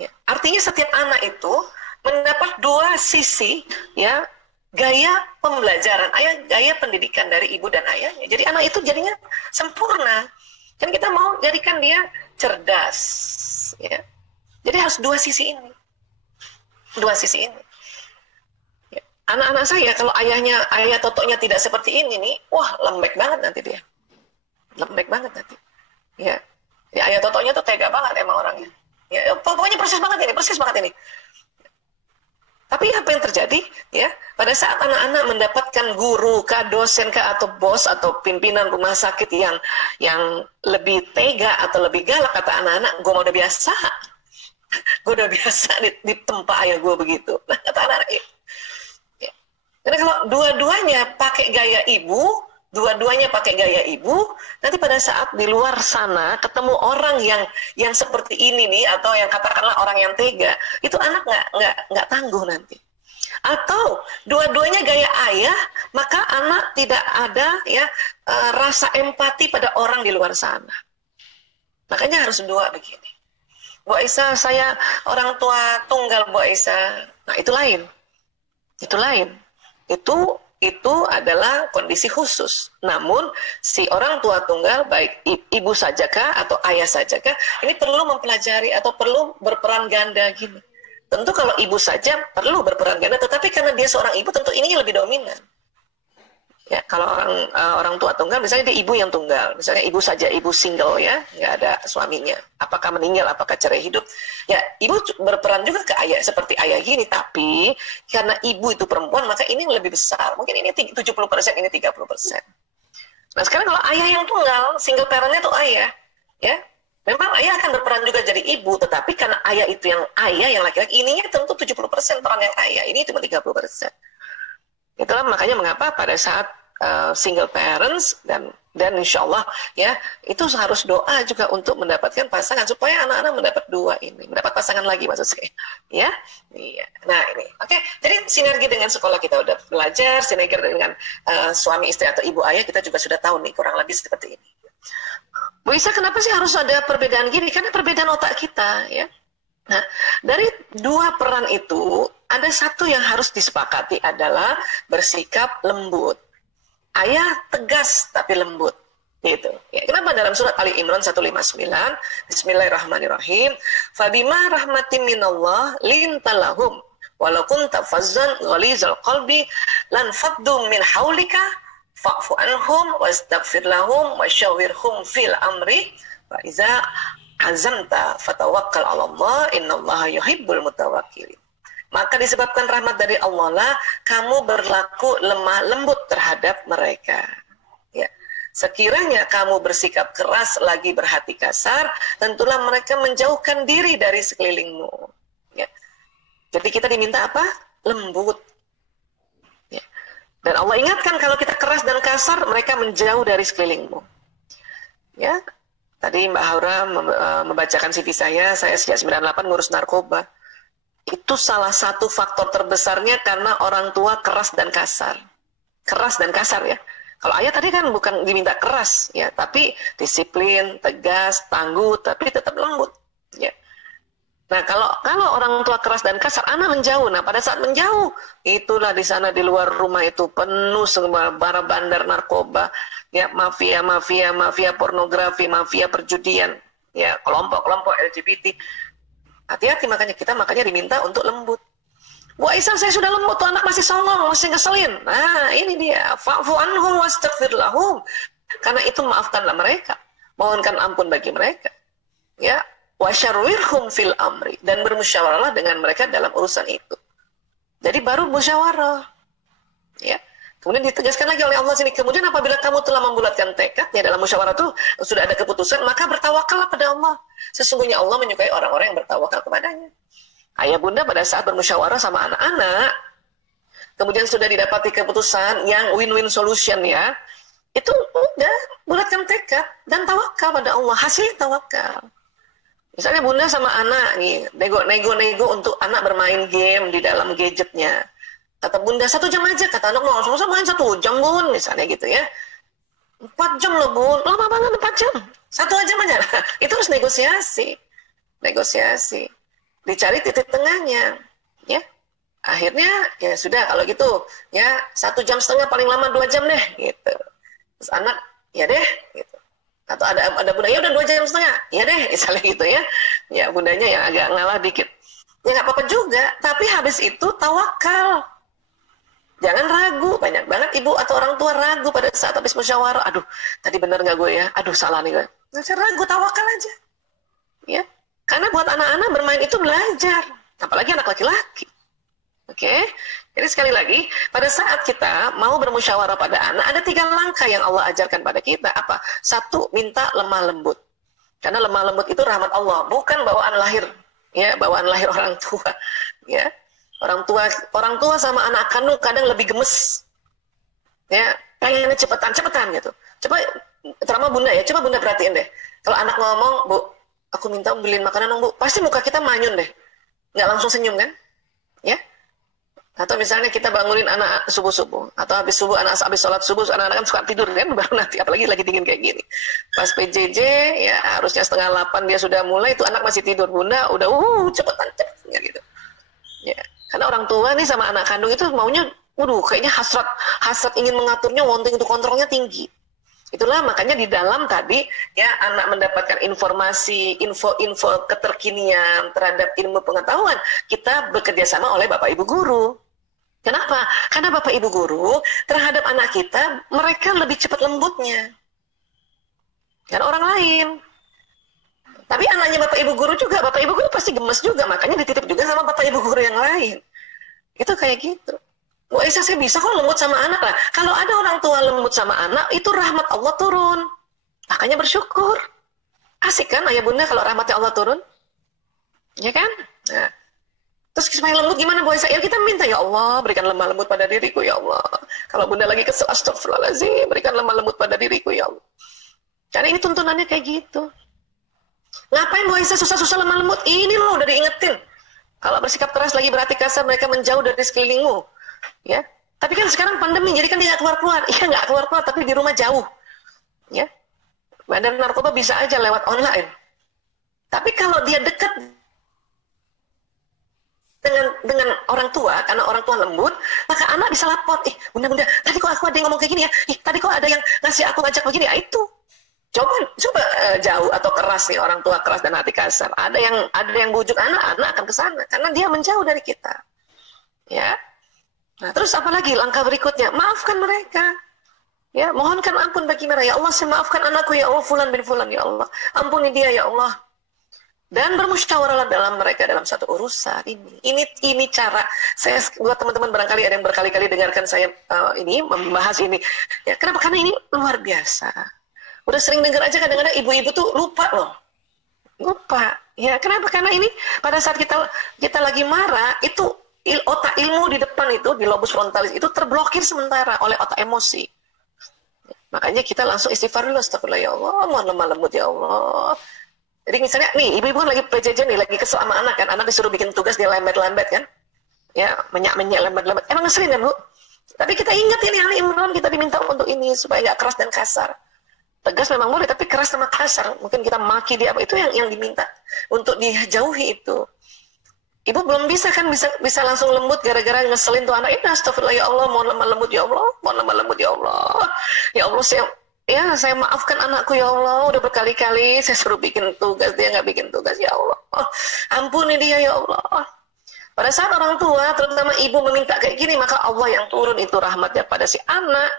Ya, artinya setiap anak itu mendapat dua sisi ya, gaya pembelajaran gaya pendidikan dari ibu dan ayahnya. Jadi anak itu jadinya sempurna. Kan kita mau jadikan dia cerdas ya. Jadi harus dua sisi ini. Ya. Anak-anak saya kalau ayah Totonya tidak seperti ini nih, wah lembek banget nanti dia. Lembek banget nanti. Ya ayah Totonya tuh tega banget emang orangnya. Ya, pokoknya persis banget ini. Tapi apa yang terjadi ya pada saat anak-anak mendapatkan guru, dosen, atau bos atau pimpinan rumah sakit yang lebih tega atau lebih galak, kata anak-anak, gue udah biasa ditempa ayah gue begitu. Nah kata anak-anak ya. Karena kalau dua-duanya pakai gaya ibu, nanti pada saat di luar sana ketemu orang yang seperti ini nih, atau yang katakanlah orang yang tega, itu anak nggak tangguh nanti. Atau dua-duanya gaya ayah, maka anak tidak ada ya rasa empati pada orang di luar sana. Makanya harus dua begini. Bu Aisyah, saya orang tua tunggal Bu Aisyah. Nah itu lain. Itu adalah kondisi khusus. Namun si orang tua tunggal, baik ibu sajakah atau ayah sajakah, ini perlu mempelajari atau perlu berperan ganda gini. Tentu kalau ibu saja perlu berperan ganda, tetapi karena dia seorang ibu, tentu ini lebih dominan. Ya, kalau orang tua tunggal, misalnya dia ibu yang tunggal, misalnya ibu saja, ibu single ya, nggak ada suaminya, apakah meninggal, apakah cerai hidup, ya ibu berperan juga ke ayah seperti ayah gini. Tapi karena ibu itu perempuan, maka ini lebih besar. Mungkin ini 70%, ini 30%. Nah sekarang kalau ayah yang tunggal, single parentnya tuh ayah, ya, memang ayah akan berperan juga jadi ibu, tetapi karena ayah itu yang laki-laki, ininya tentu 70% peran yang ayah, ini cuma 30%. Itulah makanya mengapa pada saat single parents, dan insya Allah ya itu harus doa juga untuk mendapatkan pasangan supaya anak-anak mendapat mendapat pasangan lagi maksud saya ya. Iya. Nah ini oke. Jadi sinergi dengan sekolah kita udah belajar, sinergi dengan suami istri atau ibu ayah kita juga sudah tahu nih kurang lebih seperti ini. Bu Isa, kenapa sih harus ada perbedaan gini? Karena perbedaan otak kita ya. Nah, dari dua peran itu ada satu yang harus disepakati adalah bersikap lembut. Ayah tegas tapi lembut. Gitu. Ya, kenapa dalam surat Ali Imran 159, Bismillahirrahmanirrahim, Fabima rahmatim minallah lintalahum walau kunta fazzan ghalizal qalbi lan faddu min haulika fa'fu anhum wastaghfir lahum wasyawirhum fil amri wa iza azamta fatawakkal 'ala Allah innallaha yuhibbul mutawakkilin. Maka disebabkan rahmat dari Allah lah kamu berlaku lemah lembut terhadap mereka. Ya. Sekiranya kamu bersikap keras lagi berhati kasar, tentulah mereka menjauhkan diri dari sekelilingmu. Ya. Jadi kita diminta apa? Lembut. Ya. Dan Allah ingatkan kalau kita keras dan kasar, mereka menjauh dari sekelilingmu. Ya. Tadi Mbak Haura membacakan CV saya sejak 98 ngurus narkoba. Itu salah satu faktor terbesarnya karena orang tua keras dan kasar. Keras dan kasar ya. Kalau ayah tadi kan bukan diminta keras ya, tapi disiplin, tegas, tangguh, tapi tetap lembut. Ya. Nah kalau orang tua keras dan kasar, anak menjauh. Nah pada saat menjauh, itulah di sana di luar rumah itu penuh semua bara bandar narkoba, ya mafia pornografi, mafia perjudian, ya kelompok-kelompok LGBT. Hati-hati makanya diminta untuk lembut. Bu Aisyah, saya sudah lembut, tuh anak masih songong, masih ngeselin. Nah ini dia, fa'fu anhum wastaghfir lahum. Karena itu maafkanlah mereka, mohonkan ampun bagi mereka. Ya, wasyarwirhum fil amri, dan bermusyawarahlah dengan mereka dalam urusan itu. Jadi baru musyawarah. Ya. Kemudian ditegaskan lagi oleh Allah sini. Kemudian apabila kamu telah membulatkan tekad, ya dalam musyawarah itu sudah ada keputusan, maka bertawakallah pada Allah. Sesungguhnya Allah menyukai orang-orang yang bertawakal kepadanya. Ayah bunda pada saat bermusyawarah sama anak-anak, kemudian sudah didapati keputusan yang win-win solution ya, itu udah bulatkan tekad dan tawakal pada Allah. Hasilnya tawakal. Misalnya bunda sama anak nih, nego untuk anak bermain game di dalam gadgetnya. Kata bunda 1 jam aja, kata anak mau langsung main 1 jam bun, misalnya gitu ya. 4 jam loh bun, lama banget 4 jam. 1 jam aja, itu harus negosiasi, dicari titik tengahnya, ya. Akhirnya ya sudah kalau gitu, ya 1,5 jam paling lama 2 jam deh, gitu. Terus anak, ya deh, gitu. Atau ada bunda, ya udah 2,5 jam, ya deh, misalnya gitu ya. Ya bundanya yang agak ngalah dikit, ya nggak apa-apa juga. Tapi habis itu tawakal. Jangan ragu, banyak banget ibu atau orang tua ragu pada saat habis musyawarah. Aduh, tadi bener nggak gue ya? Aduh, salah nih gue. Nggak usah ragu, tawakal aja. Ya, karena buat anak-anak bermain itu belajar, apalagi anak laki-laki. Oke, jadi sekali lagi, pada saat kita mau bermusyawarah pada anak, ada 3 langkah yang Allah ajarkan pada kita. Apa? 1, minta lemah lembut. Karena lemah lembut itu rahmat Allah, bukan bawaan lahir. Ya, bawaan lahir orang tua. Ya. Orang tua sama anak kandung kadang lebih gemes. Ya, pengennya cepetan gitu. Coba terutama bunda ya, coba bunda perhatiin deh. Kalau anak ngomong, "Bu, aku minta beliin makanan dong, Bu." Pasti muka kita manyun deh. Nggak langsung senyum kan? Ya. Atau misalnya kita bangunin anak subuh-subuh, atau habis sholat subuh, anak-anak kan suka tidur kan, baru nanti, apalagi lagi dingin kayak gini. Pas PJJ, ya harusnya 7:30 dia sudah mulai, itu anak masih tidur. Bunda udah, cepetan gitu. Ya. Karena orang tua nih sama anak kandung itu maunya, kayaknya hasrat ingin mengaturnya, wanting untuk kontrolnya tinggi. Itulah makanya di dalam tadi ya anak mendapatkan informasi, info keterkinian terhadap ilmu pengetahuan, kita bekerja sama oleh Bapak Ibu guru. Kenapa? Karena Bapak Ibu guru terhadap anak kita, mereka lebih cepat lembutnya kan orang lain. Tapi anaknya Bapak Ibu guru juga, Bapak Ibu guru pasti gemes juga, makanya dititip juga sama Bapak Ibu guru yang lain. Itu kayak gitu. Bu Aisyah, saya bisa kok lembut sama anak lah. Kalau ada orang tua lembut sama anak, itu rahmat Allah turun. Makanya bersyukur. Asik kan ayah bunda kalau rahmatnya Allah turun? Ya kan? Nah, terus supaya lembut gimana Bu Aisyah? Ya kita minta, ya Allah berikan lemah lembut pada diriku ya Allah. Kalau bunda lagi kesel, astagfirullahaladzim, berikan lemah lembut pada diriku ya Allah. Karena ini tuntunannya kayak gitu. Ngapain Bu Aisyah susah-susah lemah lembut? Ini loh udah diingetin. Kalau bersikap keras lagi berarti kasar, mereka menjauh dari sekelilingmu. Ya. Tapi kan sekarang pandemi, jadi kan dia nggak keluar-keluar. Iya nggak keluar-keluar, tapi di rumah jauh. Ya. Bandar narkoba bisa aja lewat online. Tapi kalau dia dekat dengan orang tua, karena orang tua lembut, maka anak bisa lapor, bunda, tadi kok aku ada yang ngomong kayak gini ya, tadi kok ada yang ngasih aku ngajak begini ya, itu. Coba jauh atau keras nih, orang tua keras dan hati kasar. Ada yang bujuk anak akan ke sana karena dia menjauh dari kita. Ya. Nah, terus apa lagi langkah berikutnya? Maafkan mereka. Ya, mohonkan ampun bagi mereka. Ya Allah, saya maafkan anakku ya Allah, fulan bin fulan ya Allah. Ampuni dia ya Allah. Dan bermusyawarah dalam mereka dalam satu urusan ini. Ini cara saya buat teman-teman, barangkali ada yang berkali-kali dengarkan saya ini membahas ini. Ya, kenapa? Karena ini luar biasa. Udah sering dengar aja, kadang-kadang ibu-ibu tuh lupa loh. Lupa. Ya, kenapa? Karena ini pada saat kita lagi marah, itu otak ilmu di depan itu, di lobus frontalis itu terblokir sementara oleh otak emosi. Makanya kita langsung istighfar dulu, astagfirullah ya Allah, mohon lemah lembut ya Allah. Jadi misalnya nih, ibu-ibu kan lagi PJJ nih, lagi kesel sama anak kan, anak disuruh bikin tugas, dia lambat-lambat kan. Ya, menyak-menyak lambat-lambat. Emang ngeselin kan Bu? Tapi kita ingat ini Ali Imran, kita diminta untuk ini supaya nggak keras dan kasar. Tegas memang boleh, tapi keras sama kasar, mungkin kita maki dia apa, itu yang diminta untuk dijauhi itu. Ibu belum bisa kan bisa langsung lembut gara-gara ngeselin tuh anak. Astagfirullah ya Allah, mohon lemah lembut ya Allah, mohon lemah lembut ya Allah. Ya Allah, saya maafkan anakku ya Allah, udah berkali-kali saya suruh bikin tugas, dia nggak bikin tugas ya Allah. Ampuni dia ya Allah. Pada saat orang tua, terutama ibu meminta kayak gini, maka Allah yang turun itu rahmatnya pada si anak.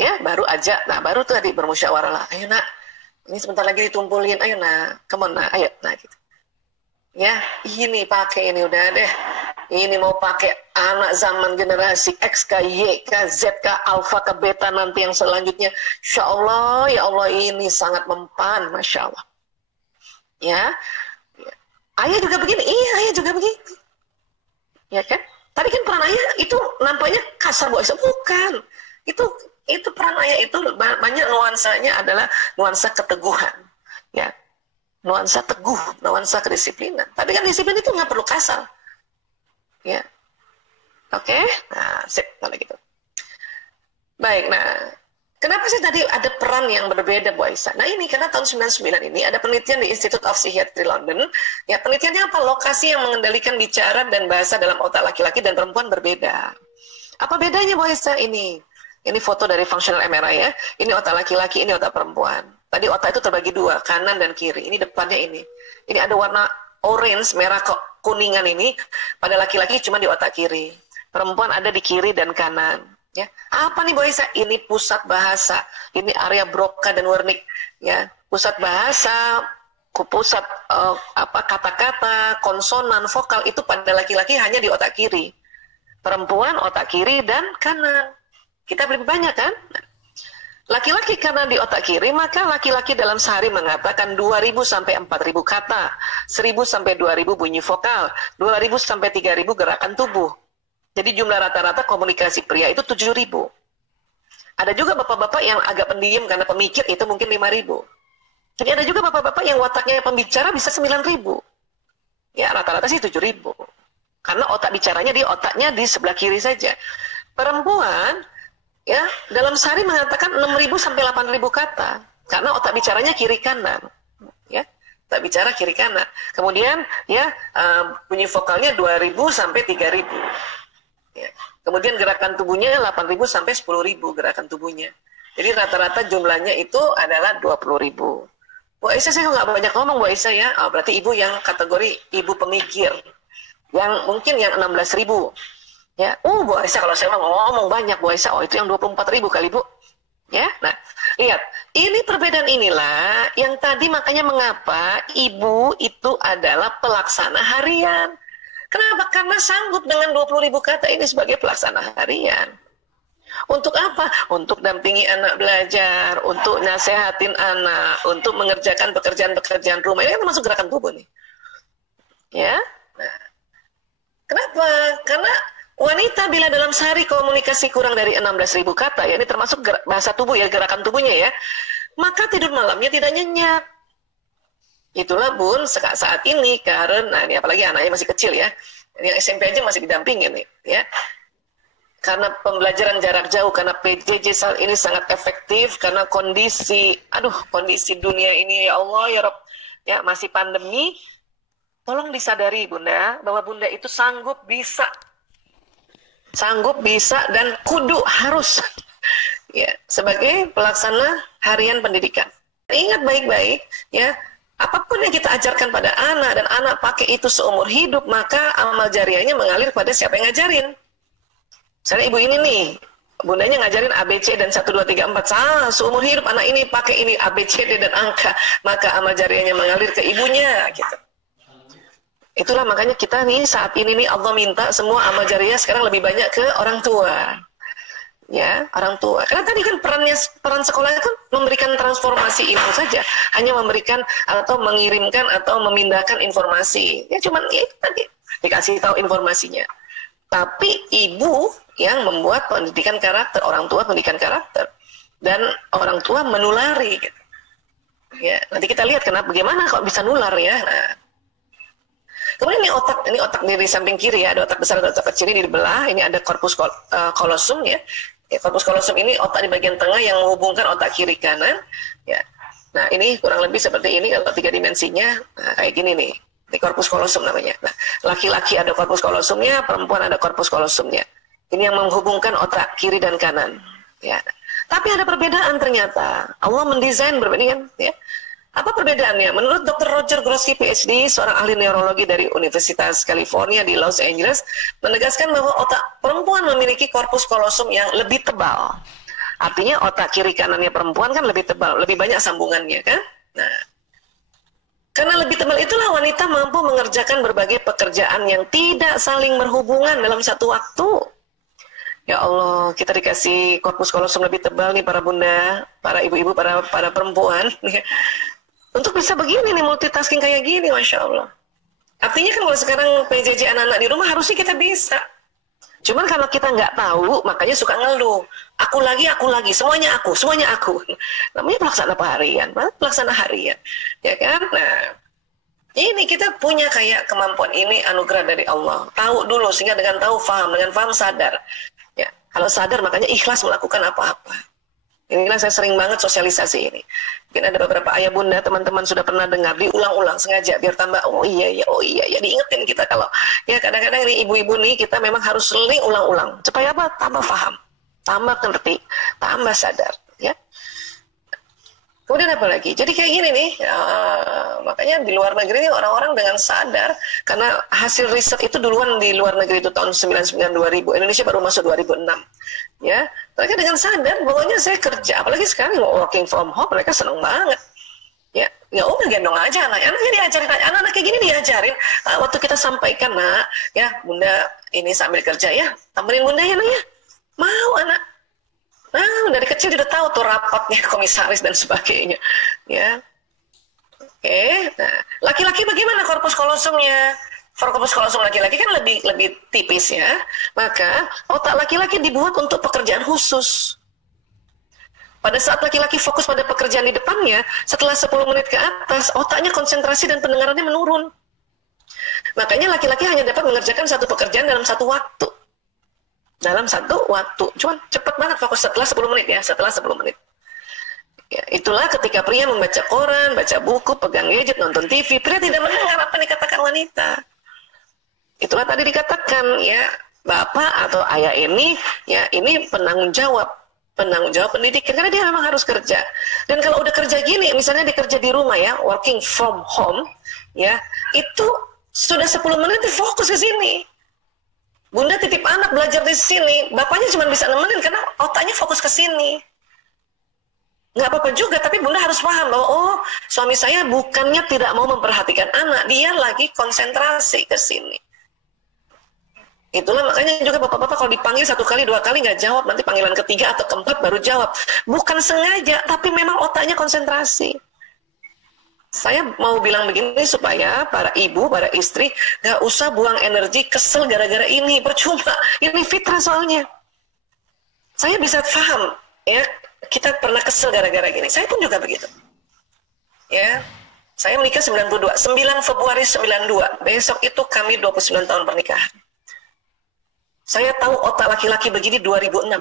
Ya, baru aja. Nah, baru tuh tadi bermusyawarah lah. Ayo nak, ini sebentar lagi ditumpulin. Ayo nak, come on nak, ayo nak gitu. Ya, ini pakai ini udah deh. Ini mau pakai anak zaman generasi X, K, Y, K, Z, K, Alpha, K, Beta nanti yang selanjutnya. Insya Allah, ya Allah ini sangat mempan, Masya Allah. Ya, ayah juga begini, iya ayah juga begitu. Ya kan? Tadi kan peran ayah itu nampaknya kasar Bu Aisyah, bukan. Itu peran ayah itu banyak nuansanya adalah nuansa keteguhan. Ya. Nuansa teguh, nuansa kedisiplinan. Tapi kan disiplin itu nggak perlu kasar. Ya. Oke? Nah, sip kalau gitu. Baik, nah kenapa sih tadi ada peran yang berbeda Bu Aisyah? Nah ini karena tahun 99 ini ada penelitian di Institute of Psychiatry London. Ya, penelitiannya apa? Lokasi yang mengendalikan bicara dan bahasa dalam otak laki-laki dan perempuan berbeda. Apa bedanya Bu Aisyah ini? Ini foto dari functional MRI ya. Ini otak laki-laki, ini otak perempuan. Tadi otak itu terbagi dua, kanan dan kiri. Ini depannya ini. Ini ada warna orange, merah kuningan ini. Pada laki-laki cuma di otak kiri. Perempuan ada di kiri dan kanan. Ya, apa nih Bu Aisyah? Ini pusat bahasa. Ini area Broca dan Wernicke. Ya, pusat bahasa, pusat kata-kata, konsonan, vokal itu pada laki-laki hanya di otak kiri. Perempuan otak kiri dan kanan. Kita lebih banyak kan? Laki-laki karena di otak kiri, maka laki-laki dalam sehari mengatakan 2.000 sampai 4.000 kata, 1.000 sampai 2.000 bunyi vokal, 2.000 sampai 3.000 gerakan tubuh. Jadi jumlah rata-rata komunikasi pria itu 7.000. Ada juga bapak-bapak yang agak pendiam karena pemikir itu mungkin 5.000. Jadi ada juga bapak-bapak yang wataknya pembicara bisa 9.000. Ya rata-rata sih 7.000. Karena otak bicaranya otaknya di sebelah kiri saja. Perempuan ya dalam sehari mengatakan 6.000 sampai 8.000 kata karena otak bicaranya kiri kanan ya, otak bicara kiri kanan. Kemudian ya bunyi vokalnya 2.000 sampai 3.000 ya. Kemudian gerakan tubuhnya 8.000 sampai 10.000 gerakan tubuhnya. Jadi rata-rata jumlahnya itu adalah 20.000. Bu Aisyah saya nggak banyak ngomong Bu Aisyah ya. Berarti ibu yang kategori ibu pemikir yang mungkin yang 16.000 ya. Bu Aisyah kalau saya ngomong banyak Bu Aisyah, itu yang 24.000 kali Bu. Ya, nah lihat, ini perbedaan inilah yang tadi makanya mengapa ibu itu adalah pelaksana harian. Kenapa? Karena sanggup dengan 20.000 kata ini sebagai pelaksana harian. Untuk apa? Untuk dampingi anak belajar, untuk nasehatin anak, untuk mengerjakan pekerjaan-pekerjaan rumah. Ini kan termasuk gerakan tubuh nih. Ya, nah kenapa? Karena Wanita bila dalam sehari komunikasi kurang dari 16.000 kata, ya ini termasuk bahasa tubuh ya, gerakan tubuhnya ya, maka tidur malamnya tidak nyenyak. Itulah Bun saat ini karena ini apalagi anaknya masih kecil ya, yang SMP aja masih didampingin nih ya. Karena pembelajaran jarak jauh, karena PJJ saat ini sangat efektif, karena kondisi dunia ini ya Allah ya Rabb, ya masih pandemi. Tolong disadari Bunda bahwa Bunda itu sanggup bisa dan kudu harus ya sebagai pelaksana harian pendidikan. Ingat baik-baik ya, apapun yang kita ajarkan pada anak dan anak pakai itu seumur hidup, maka amal jariahnya mengalir pada siapa yang ngajarin. Misalnya ibu ini nih, bundanya ngajarin ABC dan 1, 2, 3, 4, seumur hidup anak ini pakai ini ABCD dan angka, maka amal jariahnya mengalir ke ibunya gitu. Itulah makanya kita nih saat ini nih Allah minta semua amal jariah sekarang lebih banyak ke orang tua. Ya, orang tua. Karena tadi kan peran sekolah kan memberikan transformasi ilmu saja, hanya memberikan atau mengirimkan atau memindahkan informasi. Ya cuman ya itu tadi dikasih tahu informasinya. Tapi ibu yang membuat pendidikan karakter, orang tua pendidikan karakter, dan orang tua menulari. Gitu. Ya, nanti kita lihat bagaimana kok bisa nular ya. Nah, kemudian ini otak di samping kiri ya, ada otak besar, ada otak kecil, ini dibelah, ini ada korpus kolosum ya. Korpus kolosum ini otak di bagian tengah yang menghubungkan otak kiri kanan ya. Nah ini kurang lebih seperti ini kalau 3 dimensinya, nah, kayak gini nih, ini korpus kolosum namanya. Nah, laki-laki ada korpus kolosumnya, perempuan ada korpus kolosumnya. Ini yang menghubungkan otak kiri dan kanan ya. Tapi ada perbedaan ternyata, Allah mendesain berbeda ya. Apa perbedaannya? Menurut Dr. Roger Grosky PhD, seorang ahli neurologi dari Universitas California di Los Angeles, menegaskan bahwa otak perempuan memiliki korpus kolosum yang lebih tebal. Artinya otak kiri kanannya perempuan kan lebih tebal, lebih banyak sambungannya kan? Nah, karena lebih tebal itulah wanita mampu mengerjakan berbagai pekerjaan yang tidak saling berhubungan dalam satu waktu. Ya Allah, kita dikasih korpus kolosum lebih tebal nih para bunda, para ibu-ibu, para perempuan. Untuk bisa begini nih, multitasking kayak gini, Masya Allah. Artinya kan kalau sekarang PJJ anak-anak di rumah harusnya kita bisa. Cuman kalau kita nggak tahu, makanya suka ngeluh. Aku lagi, semuanya aku. Namanya pelaksana harian, pelaksana harian. Ya kan? Nah, ini kita punya kayak kemampuan ini anugerah dari Allah. Tahu dulu, sehingga dengan tahu faham, dengan faham sadar. Ya, kalau sadar makanya ikhlas melakukan apa-apa. Inilah saya sering banget sosialisasi ini. Mungkin ada beberapa ayah bunda teman-teman sudah pernah dengar, diulang-ulang sengaja biar tambah oh iya ya diingetin kita kalau ya kadang-kadang ini ibu-ibu nih kita memang harus sering ulang-ulang supaya apa? Tambah paham, tambah ngerti, tambah sadar ya. Kemudian apa lagi? Jadi kayak gini nih, makanya di luar negeri ini orang-orang dengan sadar, karena hasil riset itu duluan di luar negeri itu tahun 99-2000, Indonesia baru masuk 2006. Ya, mereka dengan sadar, pokoknya saya kerja, apalagi sekarang working from home, mereka senang banget. Ya udah gendong aja anaknya diajarin, anak-anak kayak gini diajarin. Waktu kita sampaikan nak, ya bunda ini sambil kerja ya, tambahin bunda ya nak ya, mau anak. Nah, dari kecil dia udah tahu tuh rapatnya komisaris dan sebagainya. Ya. Oke, nah, laki-laki bagaimana korpus kolosumnya? Korpus kolosum laki-laki kan lebih tipis ya. Maka otak laki-laki dibuat untuk pekerjaan khusus. Pada saat laki-laki fokus pada pekerjaan di depannya, setelah 10 menit ke atas, otaknya konsentrasi dan pendengarannya menurun. Makanya laki-laki hanya dapat mengerjakan satu pekerjaan dalam satu waktu. Cuman cepat banget fokus setelah 10 menit ya, setelah 10 menit. Ya, itulah ketika pria membaca koran, baca buku, pegang gadget, nonton TV, pria tidak mendengar apa yang dikatakan wanita. Itulah tadi dikatakan ya, bapak atau ayah ini ya ini penanggung jawab pendidikan karena dia memang harus kerja. Dan kalau udah kerja gini, misalnya dia kerja di rumah ya, working from home ya, itu sudah 10 menit fokus ke sini. Bunda titip anak belajar di sini, bapaknya cuma bisa nemenin karena otaknya fokus ke sini. Nggak apa-apa juga, tapi bunda harus paham bahwa oh suami saya bukannya tidak mau memperhatikan anak, dia lagi konsentrasi ke sini. Itulah makanya juga bapak-bapak kalau dipanggil 1 kali 2 kali nggak jawab, nanti panggilan ketiga atau keempat baru jawab. Bukan sengaja, tapi memang otaknya konsentrasi. Saya mau bilang begini supaya para ibu, para istri gak usah buang energi kesel gara-gara ini, percuma. Ini fitrah soalnya. Saya bisa paham, ya, kita pernah kesel gara-gara gini. Saya pun juga begitu. Ya, saya menikah 92, 9 Februari 92. Besok itu kami 29 tahun pernikahan. Saya tahu otak laki-laki begini 2006.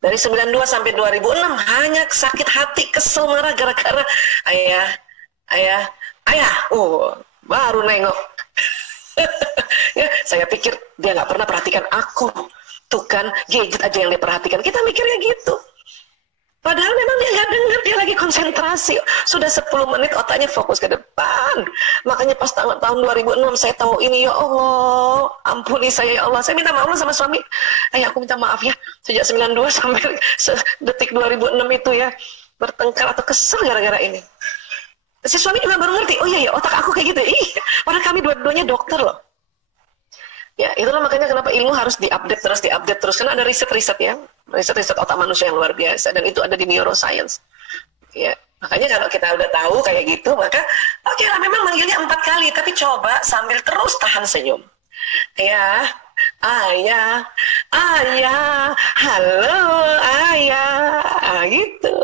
Dari 92 sampai 2006 hanya sakit hati, kesel, marah gara-gara ayah, baru nengok. Ya, saya pikir dia nggak pernah perhatikan aku. Tuh kan, gadget aja yang dia perhatikan. Kita mikirnya gitu. Padahal memang dia nggak dengar, dia lagi konsentrasi. Sudah 10 menit otaknya fokus ke depan. Makanya pas tahun 2006 saya tahu ini, ya Allah, ampuni saya ya Allah. Saya minta maaf sama suami. Aku minta maaf ya. Sejak 92 sampai detik 2006 itu ya, bertengkar atau kesel gara-gara ini. Si suami juga baru ngerti, oh iya ya, otak aku kayak gitu. Padahal kami dua-duanya dokter loh. Ya, itulah makanya kenapa ilmu harus diupdate terus. Karena ada riset-riset ya. Riset-riset otak manusia yang luar biasa. Dan itu ada di neuroscience. Ya, makanya kalau kita udah tahu kayak gitu, maka oke lah, memang manggilnya 4 kali. Tapi coba sambil terus tahan senyum. Ya, ayah, halo, ayah. Gitu.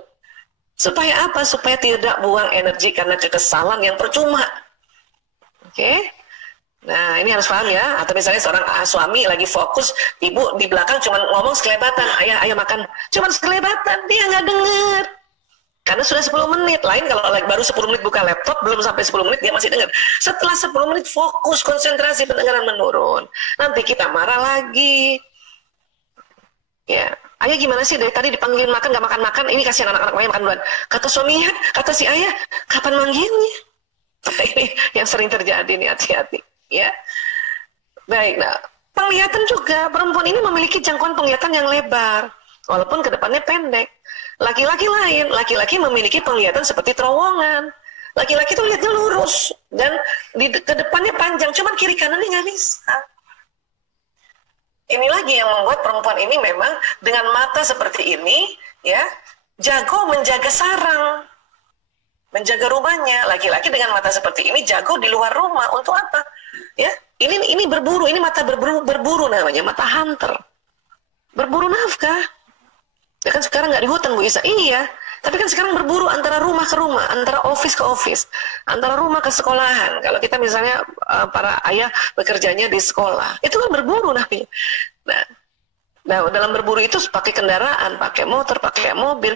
Supaya apa? Supaya tidak buang energi karena kekesalan yang percuma. Oke? Nah, ini harus paham ya. Atau misalnya seorang suami lagi fokus, ibu di belakang cuma ngomong sekelebatan, ayah makan. Cuma sekelebatan, dia nggak dengar. Karena sudah 10 menit. Lain kalau baru 10 menit buka laptop, belum sampai 10 menit dia masih dengar. Setelah 10 menit fokus, konsentrasi, pendengaran menurun. Nanti kita marah lagi. Ya. Ayah gimana sih dari tadi dipanggilin makan gak makan-makan, ini kasihan anak-anak makan duluan. Kata suaminya, kata si ayah, kapan manggilnya? Ini yang sering terjadi nih, hati-hati. Ya, baik. Nah, penglihatan juga, perempuan ini memiliki jangkauan penglihatan yang lebar, walaupun ke depannya pendek. Laki-laki lain, laki-laki memiliki penglihatan seperti terowongan. Laki-laki tuh lihatnya lurus dan ke depannya panjang, cuman kiri kanannya nggak bisa. Ini lagi yang membuat perempuan ini memang dengan mata seperti ini, ya, jago menjaga sarang, menjaga rumahnya. Laki-laki dengan mata seperti ini jago di luar rumah. Untuk apa? Ya, ini berburu, ini mata berburu namanya, mata hunter. Berburu nafkah. Ya kan sekarang nggak di hutan, Bu Isa. Iya, tapi kan sekarang berburu antara rumah ke rumah, antara office ke office, antara rumah ke sekolahan. Kalau kita misalnya para ayah bekerjanya di sekolah, itu kan berburu namanya. Nah, dalam berburu itu pakai kendaraan, pakai motor, pakai mobil.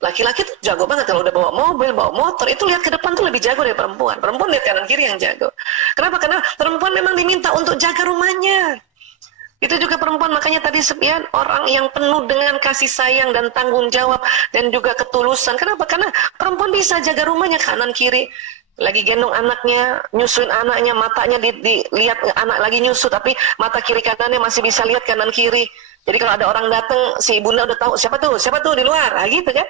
Laki-laki tuh jago banget kalau udah bawa mobil, bawa motor, itu lihat ke depan tuh lebih jago dari perempuan. Perempuan lihat kanan kiri yang jago. Kenapa? Karena perempuan memang diminta untuk jaga rumahnya. Itu juga perempuan, makanya tadi sepian orang yang penuh dengan kasih sayang dan tanggung jawab dan juga ketulusan. Kenapa? Karena perempuan bisa jaga rumahnya kanan kiri. Lagi gendong anaknya, nyusuin anaknya, matanya dilihat anak lagi nyusu, tapi mata kiri kanannya masih bisa lihat kanan kiri. Jadi kalau ada orang datang, si bunda udah tahu siapa tuh di luar, nah, gitu kan?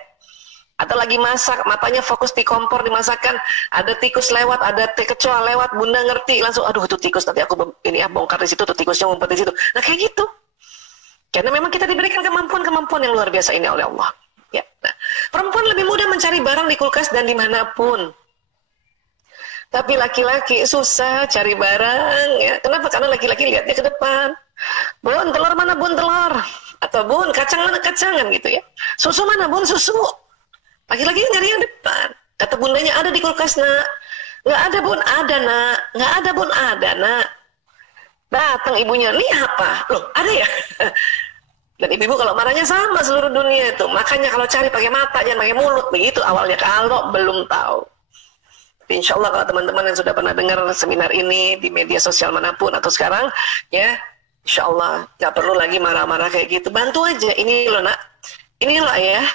Atau lagi masak, matanya fokus di kompor dimasakan, ada tikus lewat, ada kecoa lewat, bunda ngerti langsung, aduh itu tikus, nanti aku bongkar di situ, tuh tikusnya ngumpet di situ. Nah kayak gitu. Karena memang kita diberikan kemampuan yang luar biasa ini oleh Allah. Ya. Nah, perempuan lebih mudah mencari barang di kulkas dan dimanapun. Tapi laki-laki susah cari barang. Ya. Kenapa? Karena laki-laki lihatnya ke depan. Bun, telur mana bun telur? Atau bun, kacang mana kacangan gitu ya. Susu mana bun susu? Laki-laki nyari yang depan. Kata bundanya, ada di kulkas nak. Nggak ada bun, ada nak. Nggak ada bun, ada nak. Datang ibunya, nih apa? Loh, ada ya? Dan ibu-ibu kalau marahnya sama seluruh dunia itu. Makanya kalau cari pakai mata, jangan pakai mulut. Begitu awalnya kalau belum tahu. Tapi insya Allah kalau teman-teman yang sudah pernah dengar seminar ini di media sosial manapun atau sekarang, ya insya Allah nggak perlu lagi marah-marah kayak gitu. Bantu aja. Ini loh nak. Ini loh ayah.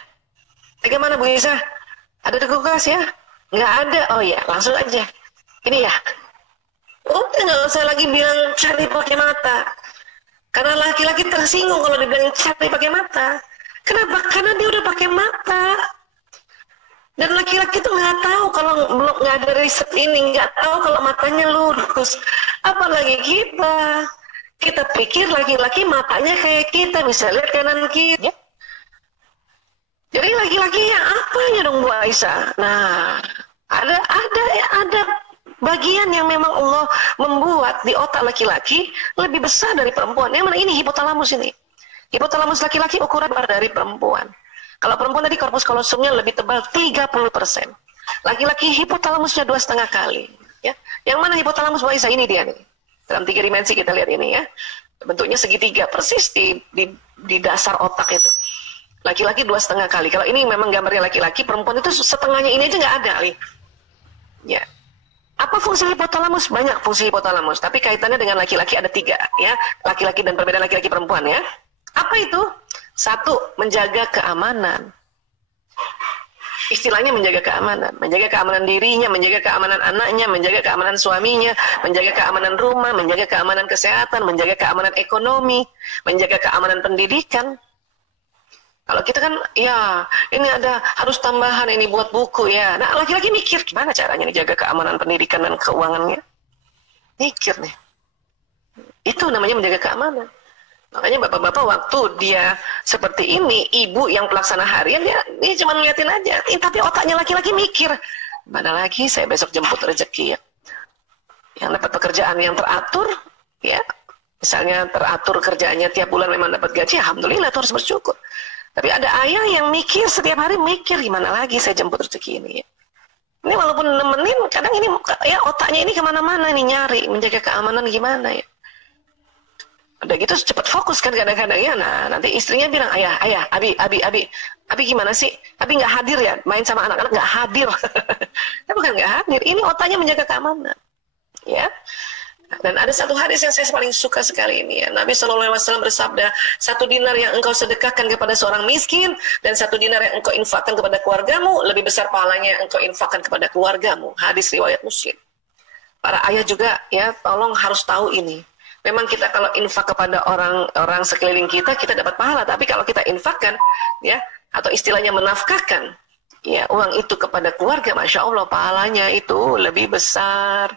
Bagaimana Bu Isa? Ada di kulkas ya? Nggak ada. Oh ya, langsung aja. Ini ya. Udah nggak usah lagi bilang cari pakai mata. Karena laki-laki tersinggung kalau dibilang cari pakai mata. Kenapa? Karena dia udah pakai mata. Dan laki-laki tuh nggak tahu kalau belum nggak ada riset ini, nggak tahu kalau matanya lurus. Apalagi kita. Kita pikir laki-laki matanya kayak kita, bisa lihat kanan kiri. Jadi laki-laki yang apanya dong Bu Aisyah? Nah, Ada bagian yang memang Allah membuat di otak laki-laki lebih besar dari perempuan. Yang mana ini hipotalamus ini. Hipotalamus laki-laki ukuran dari perempuan. Kalau perempuan tadi korpus kalosumnya lebih tebal 30%. Laki-laki hipotalamusnya 2,5 kali. Ya. Yang mana hipotalamus Mbak Isa? Ini dia nih. Dalam 3 dimensi kita lihat ini ya. Bentuknya segitiga persis di dasar otak itu. Laki-laki 2,5 kali. Kalau ini memang gambarnya laki-laki, perempuan itu setengahnya ini aja nggak ada. Ya. Apa fungsi hipotalamus? Banyak fungsi hipotalamus, tapi kaitannya dengan laki-laki ada 3 ya. Laki-laki dan perbedaan laki-laki perempuan ya. Apa itu? 1, menjaga keamanan. Istilahnya menjaga keamanan dirinya, menjaga keamanan anaknya, menjaga keamanan suaminya, menjaga keamanan rumah, menjaga keamanan kesehatan, menjaga keamanan ekonomi, menjaga keamanan pendidikan. Kalau kita kan, ya ini ada harus tambahan ini buat buku ya. Nah laki-laki mikir gimana caranya nih jaga keamanan pendidikan dan keuangannya. Mikir nih. Itu namanya menjaga keamanan. Makanya bapak-bapak waktu dia seperti ini, ibu yang pelaksana harian, dia cuma ngeliatin aja. Tapi otaknya laki-laki mikir, mana lagi saya besok jemput rezeki ya. Yang dapat pekerjaan yang teratur, ya. Misalnya teratur kerjanya tiap bulan memang dapat gaji, alhamdulillah itu harus bersyukur. Tapi ada ayah yang mikir setiap hari mikir gimana lagi saya jemput rezeki ini ya. Ini walaupun nemenin, kadang ini ya otaknya ini kemana-mana nih nyari menjaga keamanan gimana ya. Udah gitu cepat fokus kan kadang-kadang ya. Nah nanti istrinya bilang ayah, Abi gimana sih? Abi nggak hadir ya main sama anak-anak nggak hadir. Ya bukan nggak hadir, ini otaknya menjaga keamanan ya. Dan ada satu hadis yang saya paling suka sekali ini ya. Nabi SAW bersabda, 1 dinar yang engkau sedekahkan kepada seorang miskin dan 1 dinar yang engkau infakkan kepada keluargamu lebih besar pahalanya yang engkau infakkan kepada keluargamu. Hadis riwayat Muslim. Para ayah juga ya tolong harus tahu ini. Memang kita kalau infak kepada orang sekeliling kita dapat pahala. Tapi kalau kita infakkan ya atau istilahnya menafkahkan ya uang itu kepada keluarga, masya Allah pahalanya itu lebih besar.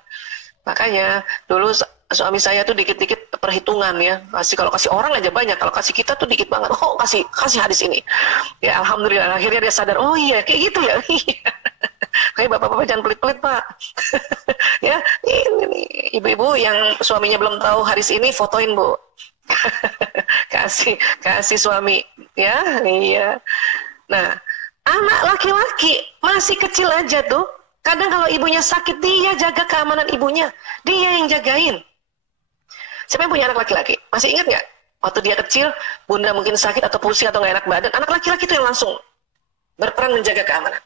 Makanya dulu suami saya tuh dikit-dikit perhitungan ya. Kalau kasih orang aja banyak, kalau kasih kita tuh dikit banget. Oh kasih hadis ini. Ya alhamdulillah akhirnya dia sadar. Oh iya kayak gitu ya. Kayak bapak-bapak jangan pelit-pelit pak. Ya ini nih ibu-ibu yang suaminya belum tahu hadis ini fotoin bu. kasih suami ya. Iya. Nah anak laki-laki masih kecil aja tuh. Kadang kalau ibunya sakit, dia jaga keamanan ibunya. Dia yang jagain. Siapa yang punya anak laki-laki? Masih ingat nggak? Waktu dia kecil, bunda mungkin sakit atau pusing atau nggak enak badan. Anak laki-laki itu yang langsung berperan menjaga keamanan.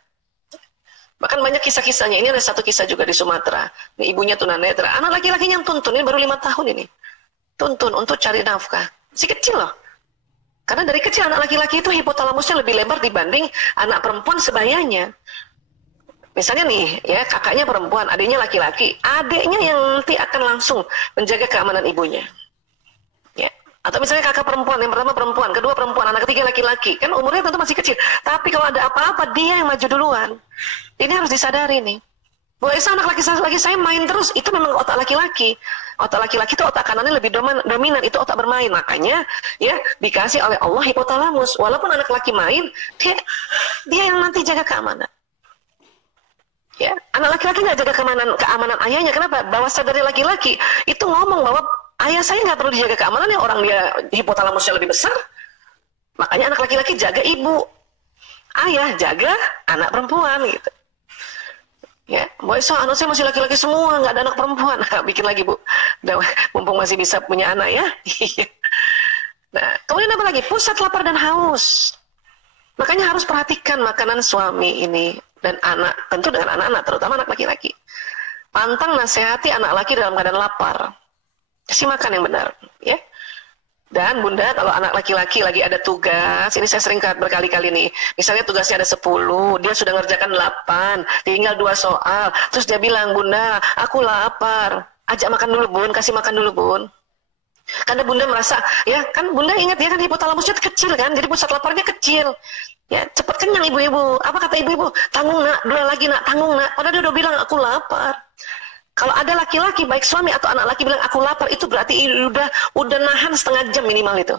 Bahkan banyak kisah-kisahnya. Ini ada satu kisah juga di Sumatera. Ini ibunya tunanetra. Anak laki-lakinya yang tuntun. Ini baru 5 tahun ini. Tuntun untuk cari nafkah. Masih kecil loh. Karena dari kecil anak laki-laki itu hipotalamusnya lebih lebar dibanding anak perempuan sebayanya. Misalnya nih, ya kakaknya perempuan, adiknya laki-laki, adiknya yang nanti akan langsung menjaga keamanan ibunya. Ya. Atau misalnya kakak perempuan, yang pertama perempuan, kedua perempuan, anak ketiga laki-laki, kan umurnya tentu masih kecil. Tapi kalau ada apa-apa, dia yang maju duluan. Ini harus disadari nih. Bu Esa, anak laki-laki saya main terus, itu memang otak laki-laki. Otak laki-laki itu otak kanannya lebih dominan, itu otak bermain. Makanya ya dikasih oleh Allah hipotalamus. Walaupun anak laki main, dia yang nanti jaga keamanan. Ya, anak laki-laki nggak jaga keamanan ayahnya. Kenapa? Bawah sadar laki-laki itu ngomong bahwa ayah saya nggak perlu dijaga keamanannya, orang dia hipotalamusnya lebih besar. Makanya anak laki-laki jaga ibu, ayah jaga anak perempuan gitu. Ya, boy so anak saya masih laki-laki semua, nggak ada anak perempuan. Nah, bikin lagi bu, mumpung masih bisa punya anak ya. Nah, kemudian apa lagi? Pusat lapar dan haus. Makanya harus perhatikan makanan suami ini. Dan anak, tentu dengan anak-anak, terutama anak laki-laki. Pantang nasihati anak laki dalam keadaan lapar. Kasih makan yang benar, ya. Dan bunda, kalau anak laki-laki lagi ada tugas, ini saya sering berkali-kali nih. Misalnya tugasnya ada 10, dia sudah ngerjakan 8, tinggal 2 soal. Terus dia bilang, bunda, aku lapar. Ajak makan dulu bun, kasih makan dulu bun. Karena bunda merasa, ya kan bunda ingat ya kan hipotalamusnya kecil kan, jadi pusat laparnya kecil. Ya, cepat kenyang ibu-ibu. Apa kata ibu-ibu? Tanggung nak, 2 lagi nak, tanggung nak. Padahal dia udah bilang aku lapar. Kalau ada laki-laki, baik suami atau anak laki bilang aku lapar, itu berarti udah nahan setengah jam minimal itu.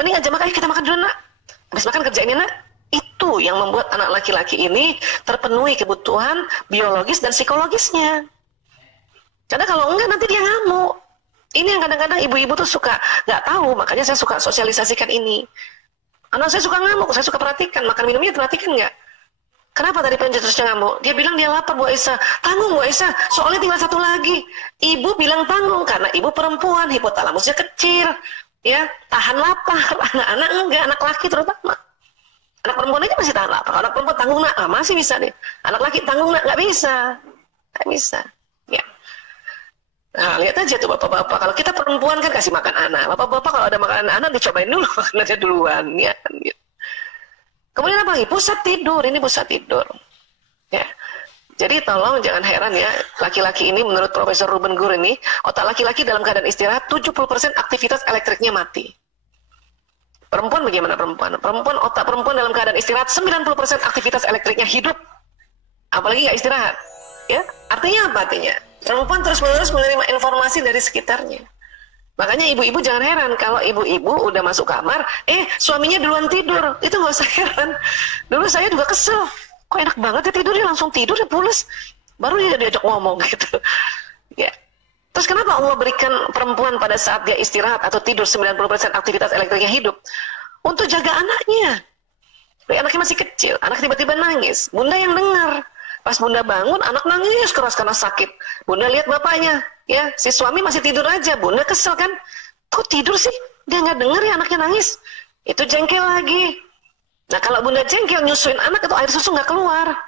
Mending aja makan, kita makan dulu nak. Habis makan kerjainnya nak. Itu yang membuat anak laki-laki ini terpenuhi kebutuhan biologis dan psikologisnya. Karena kalau enggak nanti dia ngamuk. Ini yang kadang-kadang ibu-ibu tuh suka nggak tahu, makanya saya suka sosialisasikan ini. Anak saya suka ngamuk, saya suka perhatikan, makan minumnya perhatikan nggak? Kenapa tadi terusnya ngamuk? Dia bilang dia lapar, Bu Aisyah. Tanggung, Bu Aisyah, soalnya tinggal satu lagi. Ibu bilang tanggung, karena ibu perempuan, hipotalamusnya kecil. Ya, tahan lapar. Anak-anak enggak, anak laki terutama. Anak perempuan aja masih tahan lapar. Anak perempuan tanggung nak, masih bisa deh. Anak laki tanggung nak, nggak bisa. Nggak bisa. Ya. Nah, lihat aja tuh bapak-bapak. Kalau kita perempuan kan kasih makan anak. Bapak-bapak kalau ada makanan anak dicobain dulu, makan aja duluan. Ya, gitu. Kemudian apa lagi? Pusat tidur, ini pusat tidur. Ya. Jadi tolong jangan heran ya, laki-laki ini menurut Profesor Ruben Gur ini, otak laki-laki dalam keadaan istirahat 70% aktivitas elektriknya mati. Perempuan bagaimana perempuan? Otak perempuan dalam keadaan istirahat 90% aktivitas elektriknya hidup. Apalagi nggak istirahat. Ya, artinya apa artinya? Perempuan terus-menerus menerima informasi dari sekitarnya. Makanya ibu-ibu jangan heran kalau ibu-ibu udah masuk kamar, suaminya duluan tidur. Itu nggak usah heran. Dulu saya juga kesel. Kok enak banget ya tidur, dia langsung tidur, dia pulas. Baru dia diajak ngomong gitu. Ya. Terus kenapa Allah berikan perempuan pada saat dia istirahat atau tidur 90% aktivitas elektriknya hidup? Untuk jaga anaknya. Anaknya masih kecil, anak tiba-tiba nangis. Bunda yang dengar. Pas bunda bangun, anak nangis keras karena sakit. Bunda lihat bapaknya, ya si suami masih tidur aja. Bunda kesel kan, kok tidur sih? Dia nggak dengar ya anaknya nangis. Itu jengkel lagi. Nah kalau bunda jengkel nyusuin anak itu air susu nggak keluar.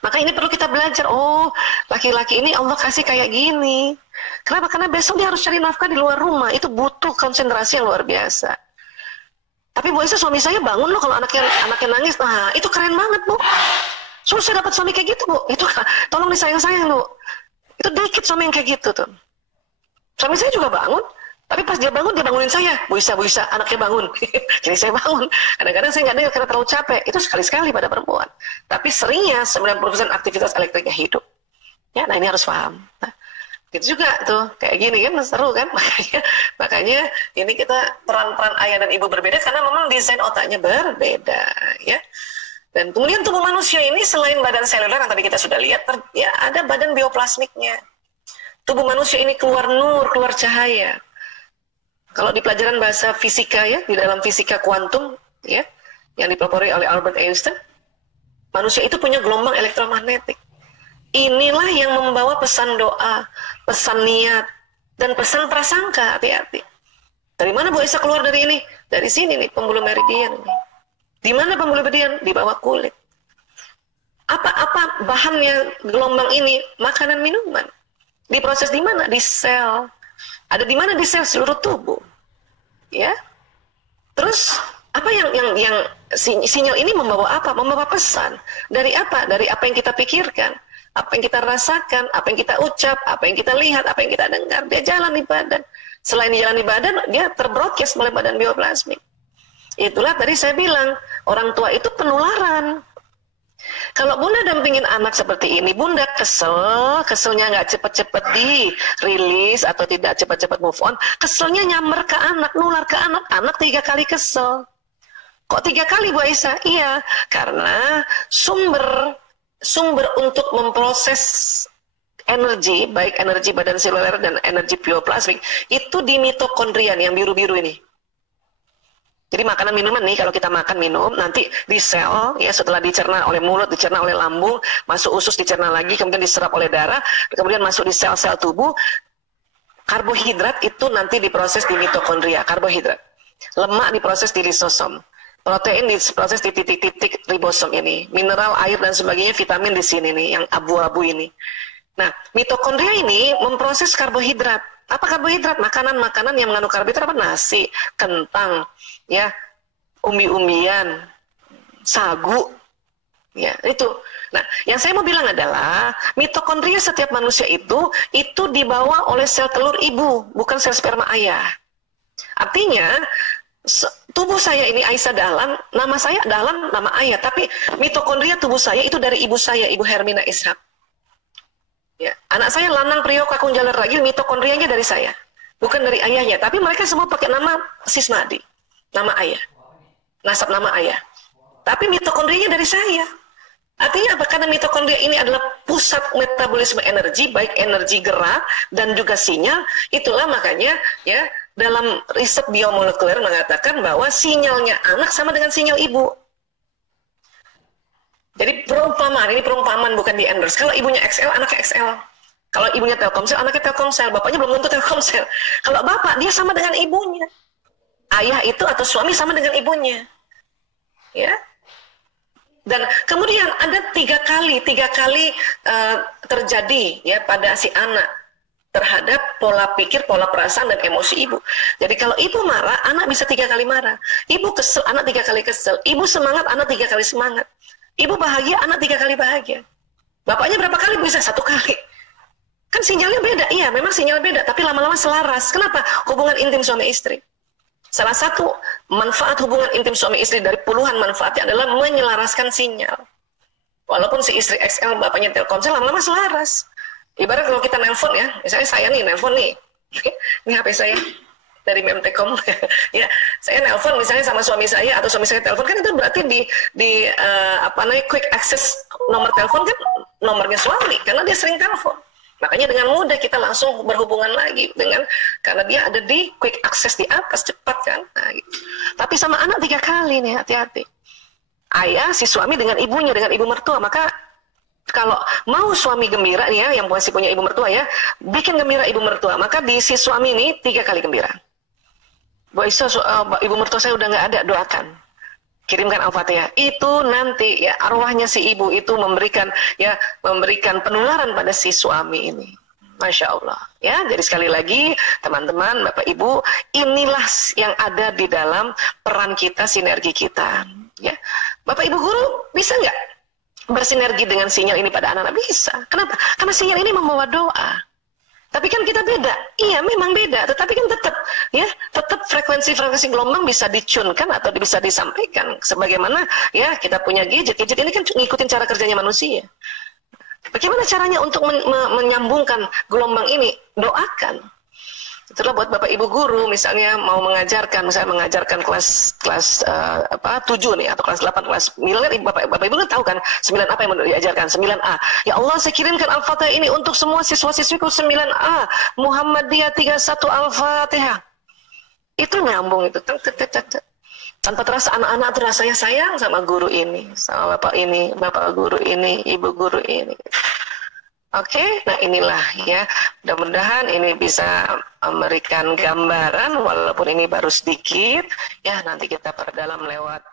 Maka ini perlu kita belajar. Oh laki-laki ini Allah kasih kayak gini. Kenapa? Karena besok dia harus cari nafkah di luar rumah. Itu butuh konsentrasi yang luar biasa. Tapi Bu Aisyah, suami saya bangun loh kalau anaknya nangis. Nah itu keren banget Bu. Susah dapat suami kayak gitu Bu. Itu tolong disayang-sayang Bu. Itu dikit suami yang kayak gitu tuh. Suami saya juga bangun, tapi pas dia bangun dia bangunin saya. Bu Isa, anaknya bangun. Jadi saya bangun. Kadang-kadang saya nggak dengar karena terlalu capek. Itu sekali-sekali pada perempuan. Tapi seringnya 90% aktivitas elektriknya hidup. Ya, nah ini harus paham. Nah, gitu juga tuh kayak gini kan seru kan. Makanya ini kita peran-peran ayah dan ibu berbeda karena memang desain otaknya berbeda. Ya. Dan kemudian tubuh manusia ini selain badan seluler yang tadi kita sudah lihat, ya ada badan bioplasmiknya. Tubuh manusia ini keluar nur, keluar cahaya. Kalau di pelajaran bahasa fisika ya, di dalam fisika kuantum ya, yang dipelopori oleh Albert Einstein, manusia itu punya gelombang elektromagnetik. Inilah yang membawa pesan doa, pesan niat, dan pesan prasangka. Hati-hati. Dari mana Bu Aisyah keluar dari ini? Dari sini nih, pembuluh meridian nih. Di mana pembuluh meridian? Di bawah kulit. Apa bahannya gelombang ini? Makanan, minuman. Diproses di mana? Di sel. Ada di mana di sel? Seluruh tubuh. Ya. Terus apa yang sinyal ini membawa apa? Membawa pesan. Dari apa? Dari apa yang kita pikirkan, apa yang kita rasakan, apa yang kita ucap, apa yang kita lihat, apa yang kita dengar. Dia jalan di badan. Selain dia jalan di badan, dia terbroadcast oleh badan bioplasmik. Itulah tadi saya bilang, orang tua itu penularan. Kalau bunda dampingin anak seperti ini, bunda keselnya nggak cepet-cepet dirilis atau tidak cepet-cepet move on, keselnya nyamber ke anak, nular ke anak 3 kali kesel. Kok 3 kali Bu Aisyah? Iya, karena sumber untuk memproses energi, baik energi badan seluler dan energi bioplasmik, itu di mitokondria yang biru-biru ini. Jadi makanan minuman nih, kalau kita makan minum, nanti di sel, ya setelah dicerna oleh mulut, dicerna oleh lambung, masuk usus dicerna lagi, kemudian diserap oleh darah, kemudian masuk di sel-sel tubuh, karbohidrat itu nanti diproses di mitokondria, karbohidrat. Lemak diproses di lisosom. Protein diproses di titik-titik ribosom ini. Mineral, air, dan sebagainya, vitamin di sini nih, yang abu-abu ini. Nah, mitokondria ini memproses karbohidrat. Apa karbohidrat? Makanan-makanan yang mengandung karbohidrat apa? Nasi, kentang, ya, umbi-umbian, sagu, ya itu. Nah, yang saya mau bilang adalah mitokondria setiap manusia itu dibawa oleh sel telur ibu, bukan sel sperma ayah. Artinya tubuh saya ini Aisyah Dahlan, nama saya Dahlan, nama ayah, tapi mitokondria tubuh saya itu dari ibu saya, Ibu Hermina Ishak. Ya, anak saya Lanang Priyo Kakung Jaler Ragil, mitokondrianya dari saya, bukan dari ayahnya. Tapi mereka semua pakai nama Sismadi, nama ayah, nasab nama ayah. tapi mitokondrianya dari saya. Artinya apa? Karena mitokondria ini adalah pusat metabolisme energi, baik energi gerak dan juga sinyal. Itulah makanya ya dalam riset biomolekuler mengatakan bahwa sinyalnya anak sama dengan sinyal ibu. Jadi perumpamaan, ini perumpamaan bukan di endorse. Kalau ibunya XL, anaknya XL. Kalau ibunya Telkomsel, anaknya Telkomsel. Bapaknya belum tentu Telkomsel. Kalau bapak, dia sama dengan ibunya. Ayah itu atau suami sama dengan ibunya. Ya. Dan kemudian ada tiga kali terjadi ya pada si anak terhadap pola pikir, pola perasaan dan emosi ibu. Jadi kalau ibu marah, anak bisa 3 kali marah. Ibu kesel, anak 3 kali kesel. Ibu semangat, anak 3 kali semangat. Ibu bahagia, anak 3 kali bahagia. Bapaknya berapa kali? Bisa 1 kali. Kan sinyalnya beda, iya memang sinyal beda, tapi lama-lama selaras. Kenapa? Hubungan intim suami istri. Salah satu manfaat hubungan intim suami istri dari puluhan manfaatnya adalah menyelaraskan sinyal. Walaupun si istri XL, bapaknya Telkomsel, lama-lama selaras. Ibarat kalau kita nelpon ya, misalnya saya nih nelpon nih, ini HP saya dari Memtekom, ya saya nelpon misalnya sama suami saya atau suami saya telepon, kan itu berarti di quick access nomor telepon kan nomornya suami karena dia sering telepon. Makanya dengan mudah kita langsung berhubungan lagi karena dia ada di quick access di atas, cepat kan. Nah, gitu. Tapi sama anak 3 kali nih, hati-hati. Ayah si suami dengan ibunya, dengan ibu mertua. Maka kalau mau suami gembira nih ya, yang masih punya ibu mertua ya, bikin gembira ibu mertua. Maka di si suami ini 3 kali gembira. Bu Isa, ibu mertua saya udah nggak ada, doakan. Kirimkan Al-Fatihah. Itu nanti ya arwahnya si ibu itu memberikan penularan pada si suami ini. Masya Allah. Ya, jadi sekali lagi teman-teman, Bapak Ibu, inilah yang ada di dalam peran kita, sinergi kita. Ya, Bapak Ibu guru bisa nggak bersinergi dengan sinyal ini pada anak-anak? Bisa. Kenapa? Karena sinyal ini membawa doa. Tapi kan kita beda. Iya, memang beda. Tetapi kan tetap frekuensi gelombang bisa dicunkan atau bisa disampaikan. Sebagaimana ya kita punya gadget. Gadget ini kan ngikutin cara kerjanya manusia. Bagaimana caranya untuk menyambungkan gelombang ini? Doakan. Itulah buat Bapak Ibu guru misalnya mau mengajarkan kelas 7 nih atau kelas 8, kelas 9, Bapak Ibu tahu kan 9 apa yang mau diajarkan? 9A. Ya Allah, saya kirimkan Al-Fatihah ini untuk semua siswa-siswiku 9A. Muhammadiyah 31 Al-Fatihah. Itu nyambung itu. Tanpa terasa anak-anak terasa sayang sama guru ini, sama bapak guru ini, ibu guru ini. Oke, nah inilah ya, mudah-mudahan ini bisa memberikan gambaran walaupun ini baru sedikit, ya nanti kita perdalam lewat